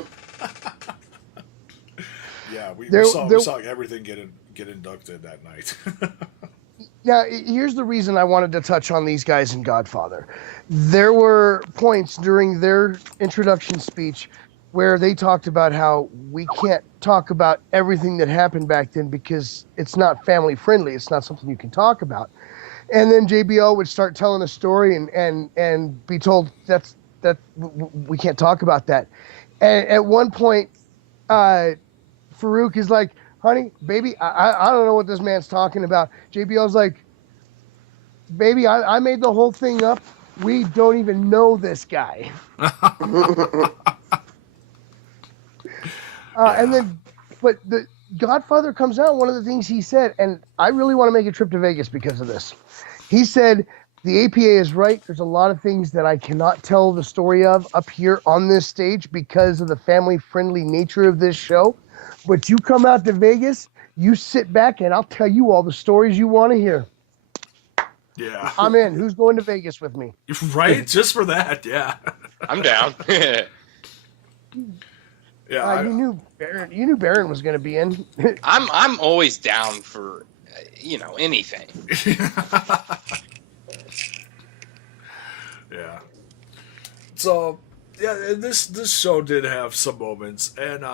Yeah, we saw everything get inducted that night. Now, here's the reason I wanted to touch on these guys in Godfather. There were points during their introduction speech where they talked about how we can't talk about everything that happened back then because it's not family friendly. It's not something you can talk about. And then JBL would start telling a story and be told that we can't talk about that. And at one point, Farouk is like, honey, baby, I don't know what this man's talking about. JBL's like, baby, I made the whole thing up. We don't even know this guy. And then, but the Godfather comes out, one of the things he said, and I really want to make a trip to Vegas because of this. He said, the APA is right. There's a lot of things that I cannot tell the story of up here on this stage because of the family-friendly nature of this show. But you come out to Vegas, you sit back, and I'll tell you all the stories you want to hear. Yeah. I'm in. Who's going to Vegas with me? Right? Just for that, yeah. I'm down. Yeah. You knew Baron was going to be in. I'm always down for anything. Yeah. So yeah, this show did have some moments, and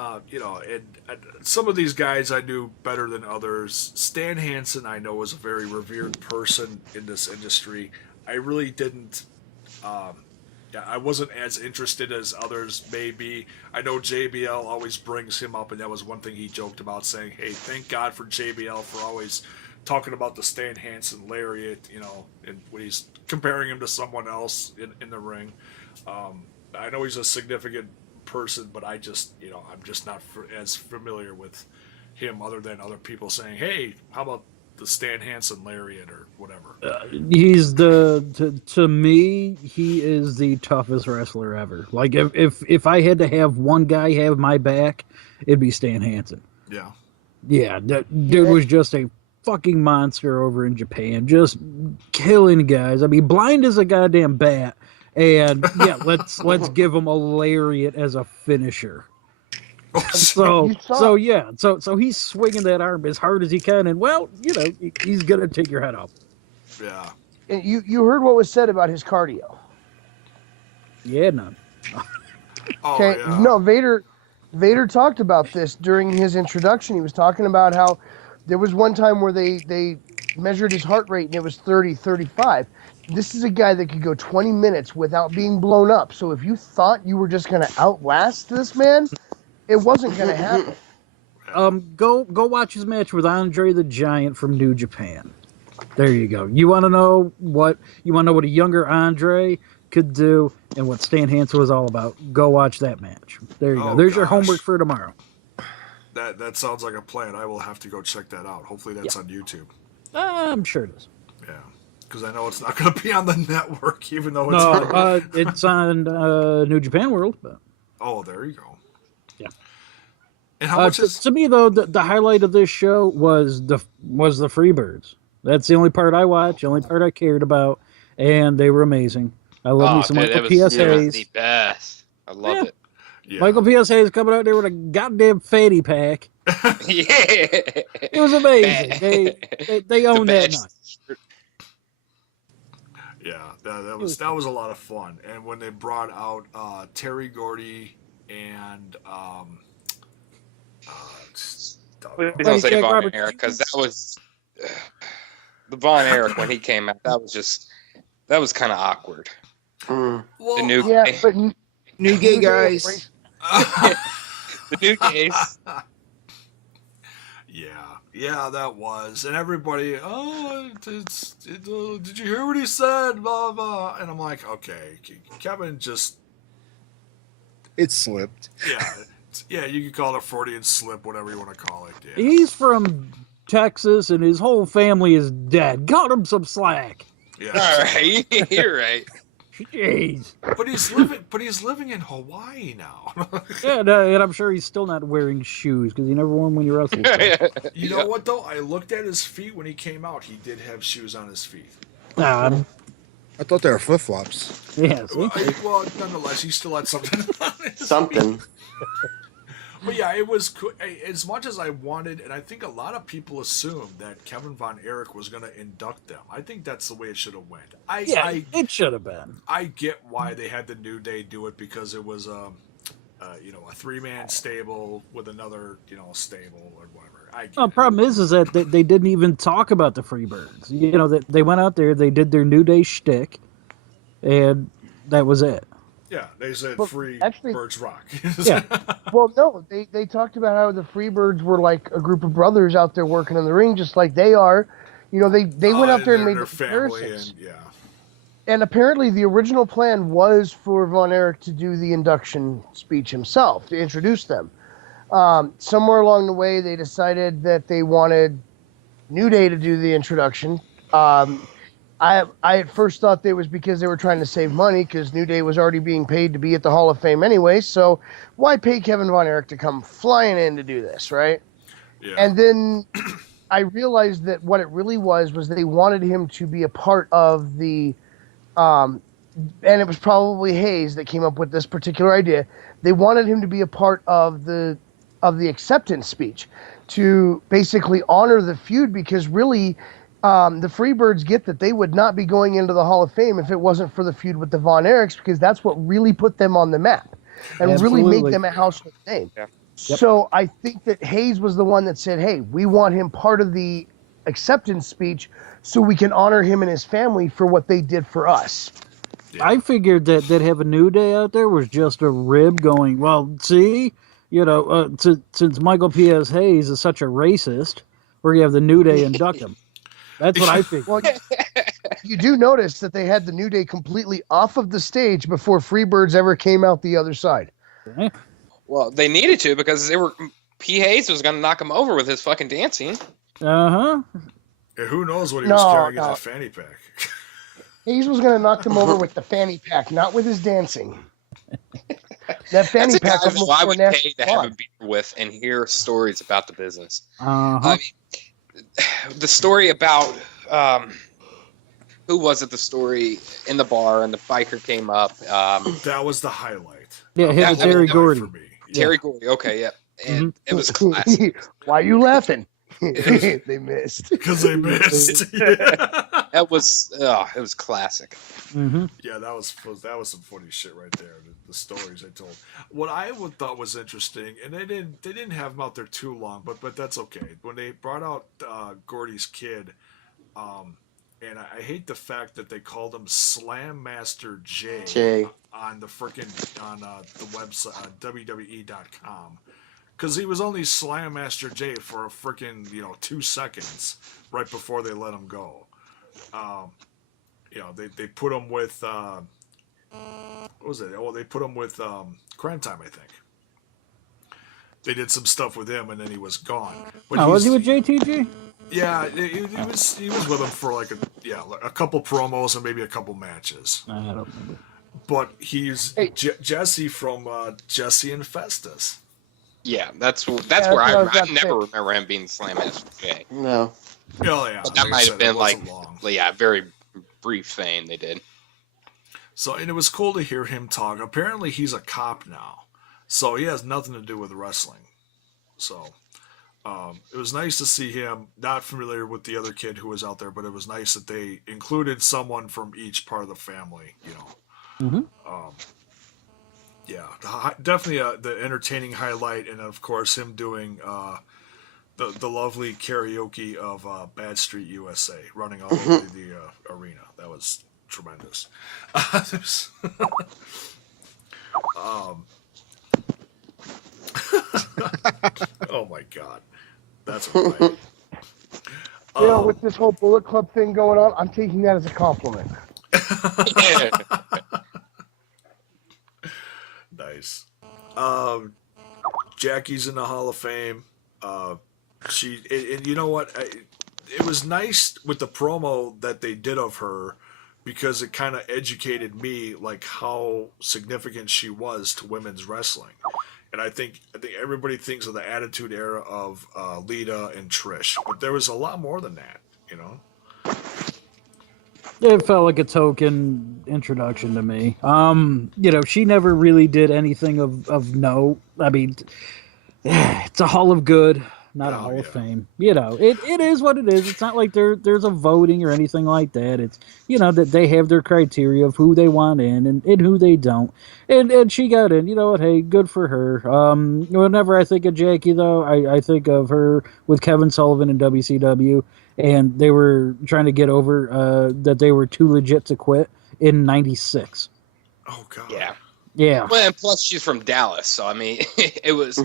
some of these guys I knew better than others. Stan Hansen, I know, was a very revered person in this industry. I really didn't. I wasn't as interested as others may be. I know JBL always brings him up, and that was one thing he joked about, saying, "Hey, thank God for JBL for always talking about the Stan Hansen lariat," and when he's comparing him to someone else in the ring. I know he's a significant person, but I just, I'm just not as familiar with him other than other people saying, "Hey, how about the Stan Hansen lariat or whatever?" He's to me, he is the toughest wrestler ever. Like if I had to have one guy have my back, it'd be Stan Hansen. Yeah. Yeah, that dude was just a fucking monster over in Japan, just killing guys. I mean, blind as a goddamn bat. And yeah, let's give him a lariat as a finisher. So he's swinging that arm as hard as he can, and he's gonna take your head off. Yeah. And you heard what was said about his cardio. Yeah, none. Okay, Yeah. no, Vader talked about this during his introduction. He was talking about how there was one time where they measured his heart rate and it was 30, 35. This is a guy that could go 20 minutes without being blown up. So if you thought you were just going to outlast this man, it wasn't going to happen. Go watch his match with Andre the Giant from New Japan. There you go. You want to know what a younger Andre could do and what Stan Hansen was all about? Go watch that match. There you go. There's your homework for tomorrow. That sounds like a plan. I will have to go check that out. Hopefully that's on YouTube. I'm sure it is. Yeah. Because I know it's not going to be on the network, even though it's it's on New Japan World. But... Oh, there you go. Yeah. And how much is... To me, though, the highlight of this show was the Freebirds. That's the only part I watched, the only part I cared about, and they were amazing. I love me some Michael PSAs. It was the best. I love it. Yeah. Michael PSA is coming out there with a goddamn fanny pack. Yeah. It was amazing. They owned that night. Yeah, that was a lot of fun. And when they brought out Terry Gordy and please don't say Von Erich, because that was the Von Erich when he came out. That was kind of awkward. Well, the new but new gay guys. The new gays. Yeah, that was. And everybody, did you hear what he said? Blah blah. And I'm like, okay, Kevin just It slipped. yeah. You could call it a Freudian slip, whatever you want to call it. Yeah. He's from Texas, and his whole family is dead. Cut him some slack. Yeah. All right, you're right. Jeez. But he's living in Hawaii now. Yeah, no, and I'm sure he's still not wearing shoes because he never wore them when he wrestled. You know what though? I looked at his feet when he came out. He did have shoes on his feet. Nah, I thought they were flip flops. yeah, see? Well, nonetheless, he still had something on his Something. feet. But yeah, it was as much as I wanted, and I think a lot of people assumed that Kevin Von Erich was going to induct them. I think that's the way it should have went. It should have been. I get why they had the New Day do it because it was a 3-man stable with another stable or whatever. I get The problem is that they didn't even talk about the Freebirds. That they went out there, they did their New Day shtick, and that was it. Yeah, they said Well, free actually- birds rock. Yeah. Well, no, they talked about how the Freebirds were like a group of brothers out there working in the ring, just like they are. They went out there and made their the family comparisons. and yeah. And apparently, the original plan was for Von Erich to do the induction speech himself to introduce them. Somewhere along the way, they decided that they wanted New Day to do the introduction. I at first thought it was because they were trying to save money because New Day was already being paid to be at the Hall of Fame anyway. So why pay Kevin Von Erich to come flying in to do this, right? Yeah. And then I realized that what it really was they wanted him to be a part of the, and it was probably Hayes that came up with this particular idea. They wanted him to be a part of the acceptance speech to basically honor the feud because really. The Freebirds get that they would not be going into the Hall of Fame if it wasn't for the feud with the Von Erichs because that's what really put them on the map and really Absolutely. made them a household name. Yeah. Yep. So I think that Hayes was the one that said, hey, we want him part of the acceptance speech so we can honor him and his family for what they did for us. I figured that have a New Day out there was just a rib going, well, see, since Michael P.S. Hayes is such a racist, we're going to have the New Day induct him. That's what I figured. Well, you do notice that they had the New Day completely off of the stage before Freebirds ever came out the other side. Well, they needed to because P. Hayes was going to knock him over with his fucking dancing. Uh-huh. Yeah, who knows what he was carrying in that fanny pack? Hayes was going to knock them over with the fanny pack, not with his dancing. That fanny That's a pack guy was who I for would nasty pay to have a fun. beer with and hear stories about the business. Uh-huh. I mean, the story about who was it? The story in the bar and the biker came up. That was the highlight. Yeah, him and Terry Gordy. For me. Terry Gordy. Okay, yeah, and it was classic. Why are you laughing? They missed. Because they missed. Yeah. That was it was classic. Mm-hmm. Yeah, that was some funny shit right there. The stories they told. What I thought was interesting, and they didn't have him out there too long, but that's okay. When they brought out Gordy's kid, and I hate the fact that they called him Slam Master J. On the freaking the website WWE.com. Because he was only Slam Master J for a freaking 2 seconds right before they let him go. They put him with what was it? Oh, they put him with Crime Time, I think. They did some stuff with him, and then he was gone. But Was he with JTG? Yeah, he was with him for like a couple promos and maybe a couple matches. I don't remember. But he's Jesse from Jesse and Festus. Yeah, that's where what I was I about to never say. remember him being Slam Master J. No. Oh yeah, But that I might said, have been it like, wasn't long. a very brief thing they did. So, and it was cool to hear him talk. Apparently, he's a cop now, so he has nothing to do with wrestling. So, it was nice to see him. Not familiar with the other kid who was out there, but it was nice that they included someone from each part of the family. Mm-hmm. Yeah, definitely the entertaining highlight, and of course him doing the lovely karaoke of Bad Street USA, running all over the arena. That was tremendous. Oh my God, that's right. You know, with this whole Bullet Club thing going on, I'm taking that as a compliment. Nice. Jackie's in the Hall of Fame. And you know what? It was nice with the promo that they did of her because it kind of educated me like how significant she was to women's wrestling. And I think everybody thinks of the Attitude Era of Lita and Trish, but there was a lot more than that, you know. It felt like a token introduction to me. You know, she never really did anything of note. I mean, it's a Hall of Good, not a Hall of Fame. You know, it is what it is. It's not like there's a voting or anything like that. It's, you know, that they have their criteria of who they want in and who they don't. And she got in. You know what? Hey, good for her. Whenever I think of Jackie, though, I think of her with Kevin Sullivan in WCW. And they were trying to get over that they were too legit to quit in '96. Oh God. Yeah. Well, and plus she's from Dallas, so I mean, it was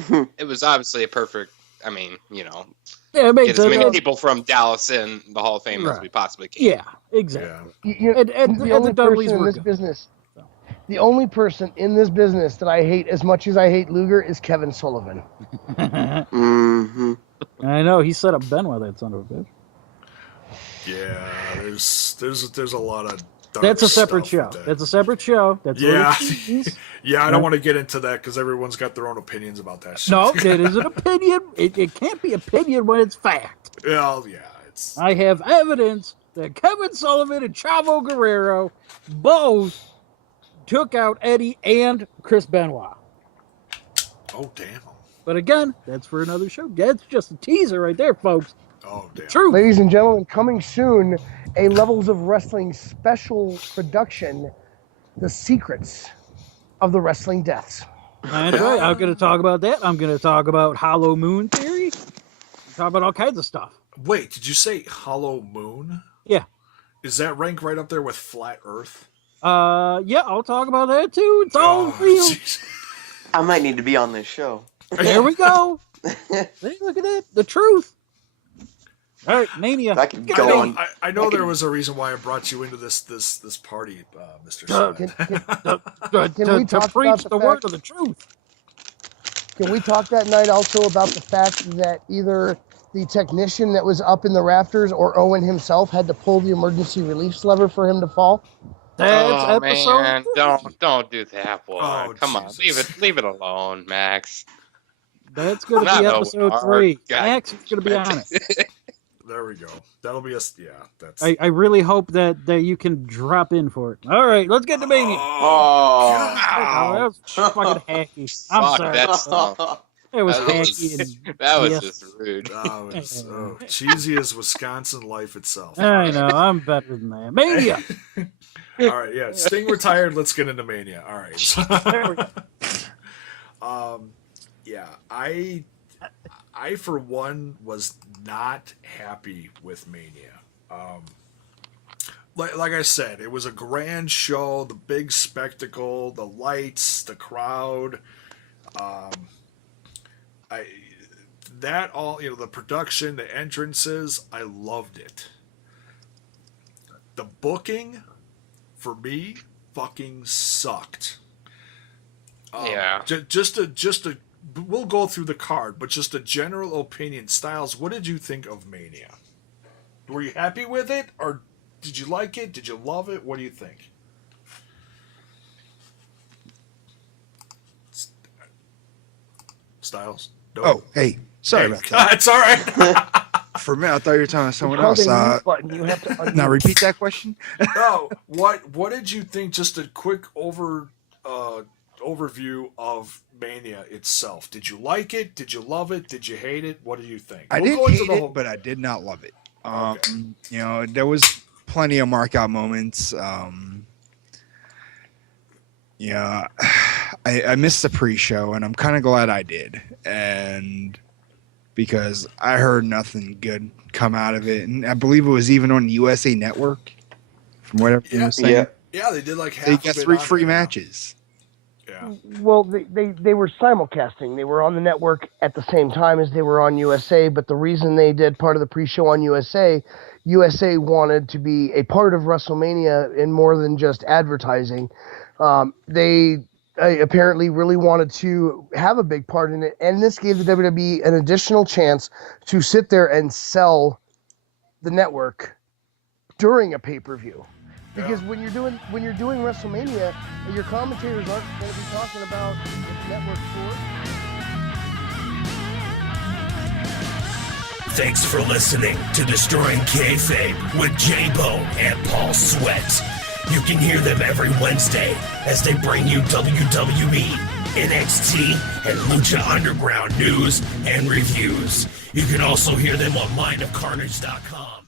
obviously a perfect. I mean, you know, Yeah, it get as many people from Dallas in the Hall of Fame as we possibly can. Yeah, exactly. Yeah. The only person in this business, the only person in this business that I hate as much as I hate Luger is Kevin Sullivan. Mm-hmm. I know he set up Benoit, that son of a bitch. Yeah, there's a lot of. That's a separate show. That's a separate show. That's yeah. I don't want to get into that because everyone's got their own opinions about that shit. No, it is an opinion. It can't be opinion when it's fact. Well, yeah, it's. I have evidence that Kevin Sullivan and Chavo Guerrero both took out Eddie and Chris Benoit. Oh damn. But again, that's for another show. That's just a teaser right there, folks. Oh damn. True. Ladies and gentlemen, coming soon, a Levels of Wrestling special production, The Secrets of the Wrestling Deaths. That's right. I'm going to talk about that. I'm going to talk about Hollow Moon Theory. Talk about all kinds of stuff. Wait, did you say Hollow Moon? Yeah. Is that rank right up there with Flat Earth? Yeah, I'll talk about that too. It's all real. Geez. I might need to be on this show. There we go. See, look at that. The truth. All right, Mania. I can go on. I know there was a reason why I brought you into this party, Mr. Smith. Can we to talk preach about the word of the truth. Can we talk that night also about the fact that either the technician that was up in the rafters or Owen himself had to pull the emergency release lever for him to fall? That's episode man, 3. don't do that, boy. Oh, Come Jesus. on, leave it alone, Max. That's going to be episode 3. Max is going to be on it. There we go. That'll be us. Yeah, that's. I really hope that you can drop in for it. All right, let's get to Mania. Oh. That was fucking hacky. I'm Fuck, sorry. that's It was that hacky. And that was yes. just rude. That was cheesy as Wisconsin life itself. I know. I'm better than that. Mania. All right, yeah. Sting retired. Let's get into Mania. All right. There we go. Yeah, I for one was not happy with Mania. Like I said, it was a grand show, the big spectacle, the lights, the crowd. The production, the entrances, I loved it. The booking, for me, fucking sucked. Yeah. Just a we'll go through the card, but just a general opinion. Styles, what did you think of Mania? Were you happy with it, or did you like it? Did you love it? What do you think? Styles? No. Oh, hey, sorry about that. It's all right. For a minute, I thought you were talking to someone Called else. a mute button. You have to Now repeat that question. No. What did you think? Just a quick overview of Mania itself. Did you like it? Did you love it? Did you hate it? What do you think? I We'll didn't go into hate the it, whole- but I did not love it. Okay. You know, there was plenty of markout moments. Yeah, I missed the pre-show, and I'm kind of glad I did, and because I heard nothing good come out of it, and I believe it was even on the USA Network, from whatever you were saying. Yeah. Yeah, they did like half They of got it 3 on free there. matches. Yeah. Yeah. Well, they were simulcasting. They were on the network at the same time as they were on USA, but the reason they did part of the pre-show on USA wanted to be a part of WrestleMania in more than just advertising. They apparently really wanted to have a big part in it, and this gave the WWE an additional chance to sit there and sell the network during a pay-per-view. Because when you're doing WrestleMania, your commentators aren't going to be talking about the network sport. Thanks for listening to Destroying Kayfabe with J-Bo and Paul Sweat. You can hear them every Wednesday as they bring you WWE, NXT, and Lucha Underground news and reviews. You can also hear them on mindofcarnage.com.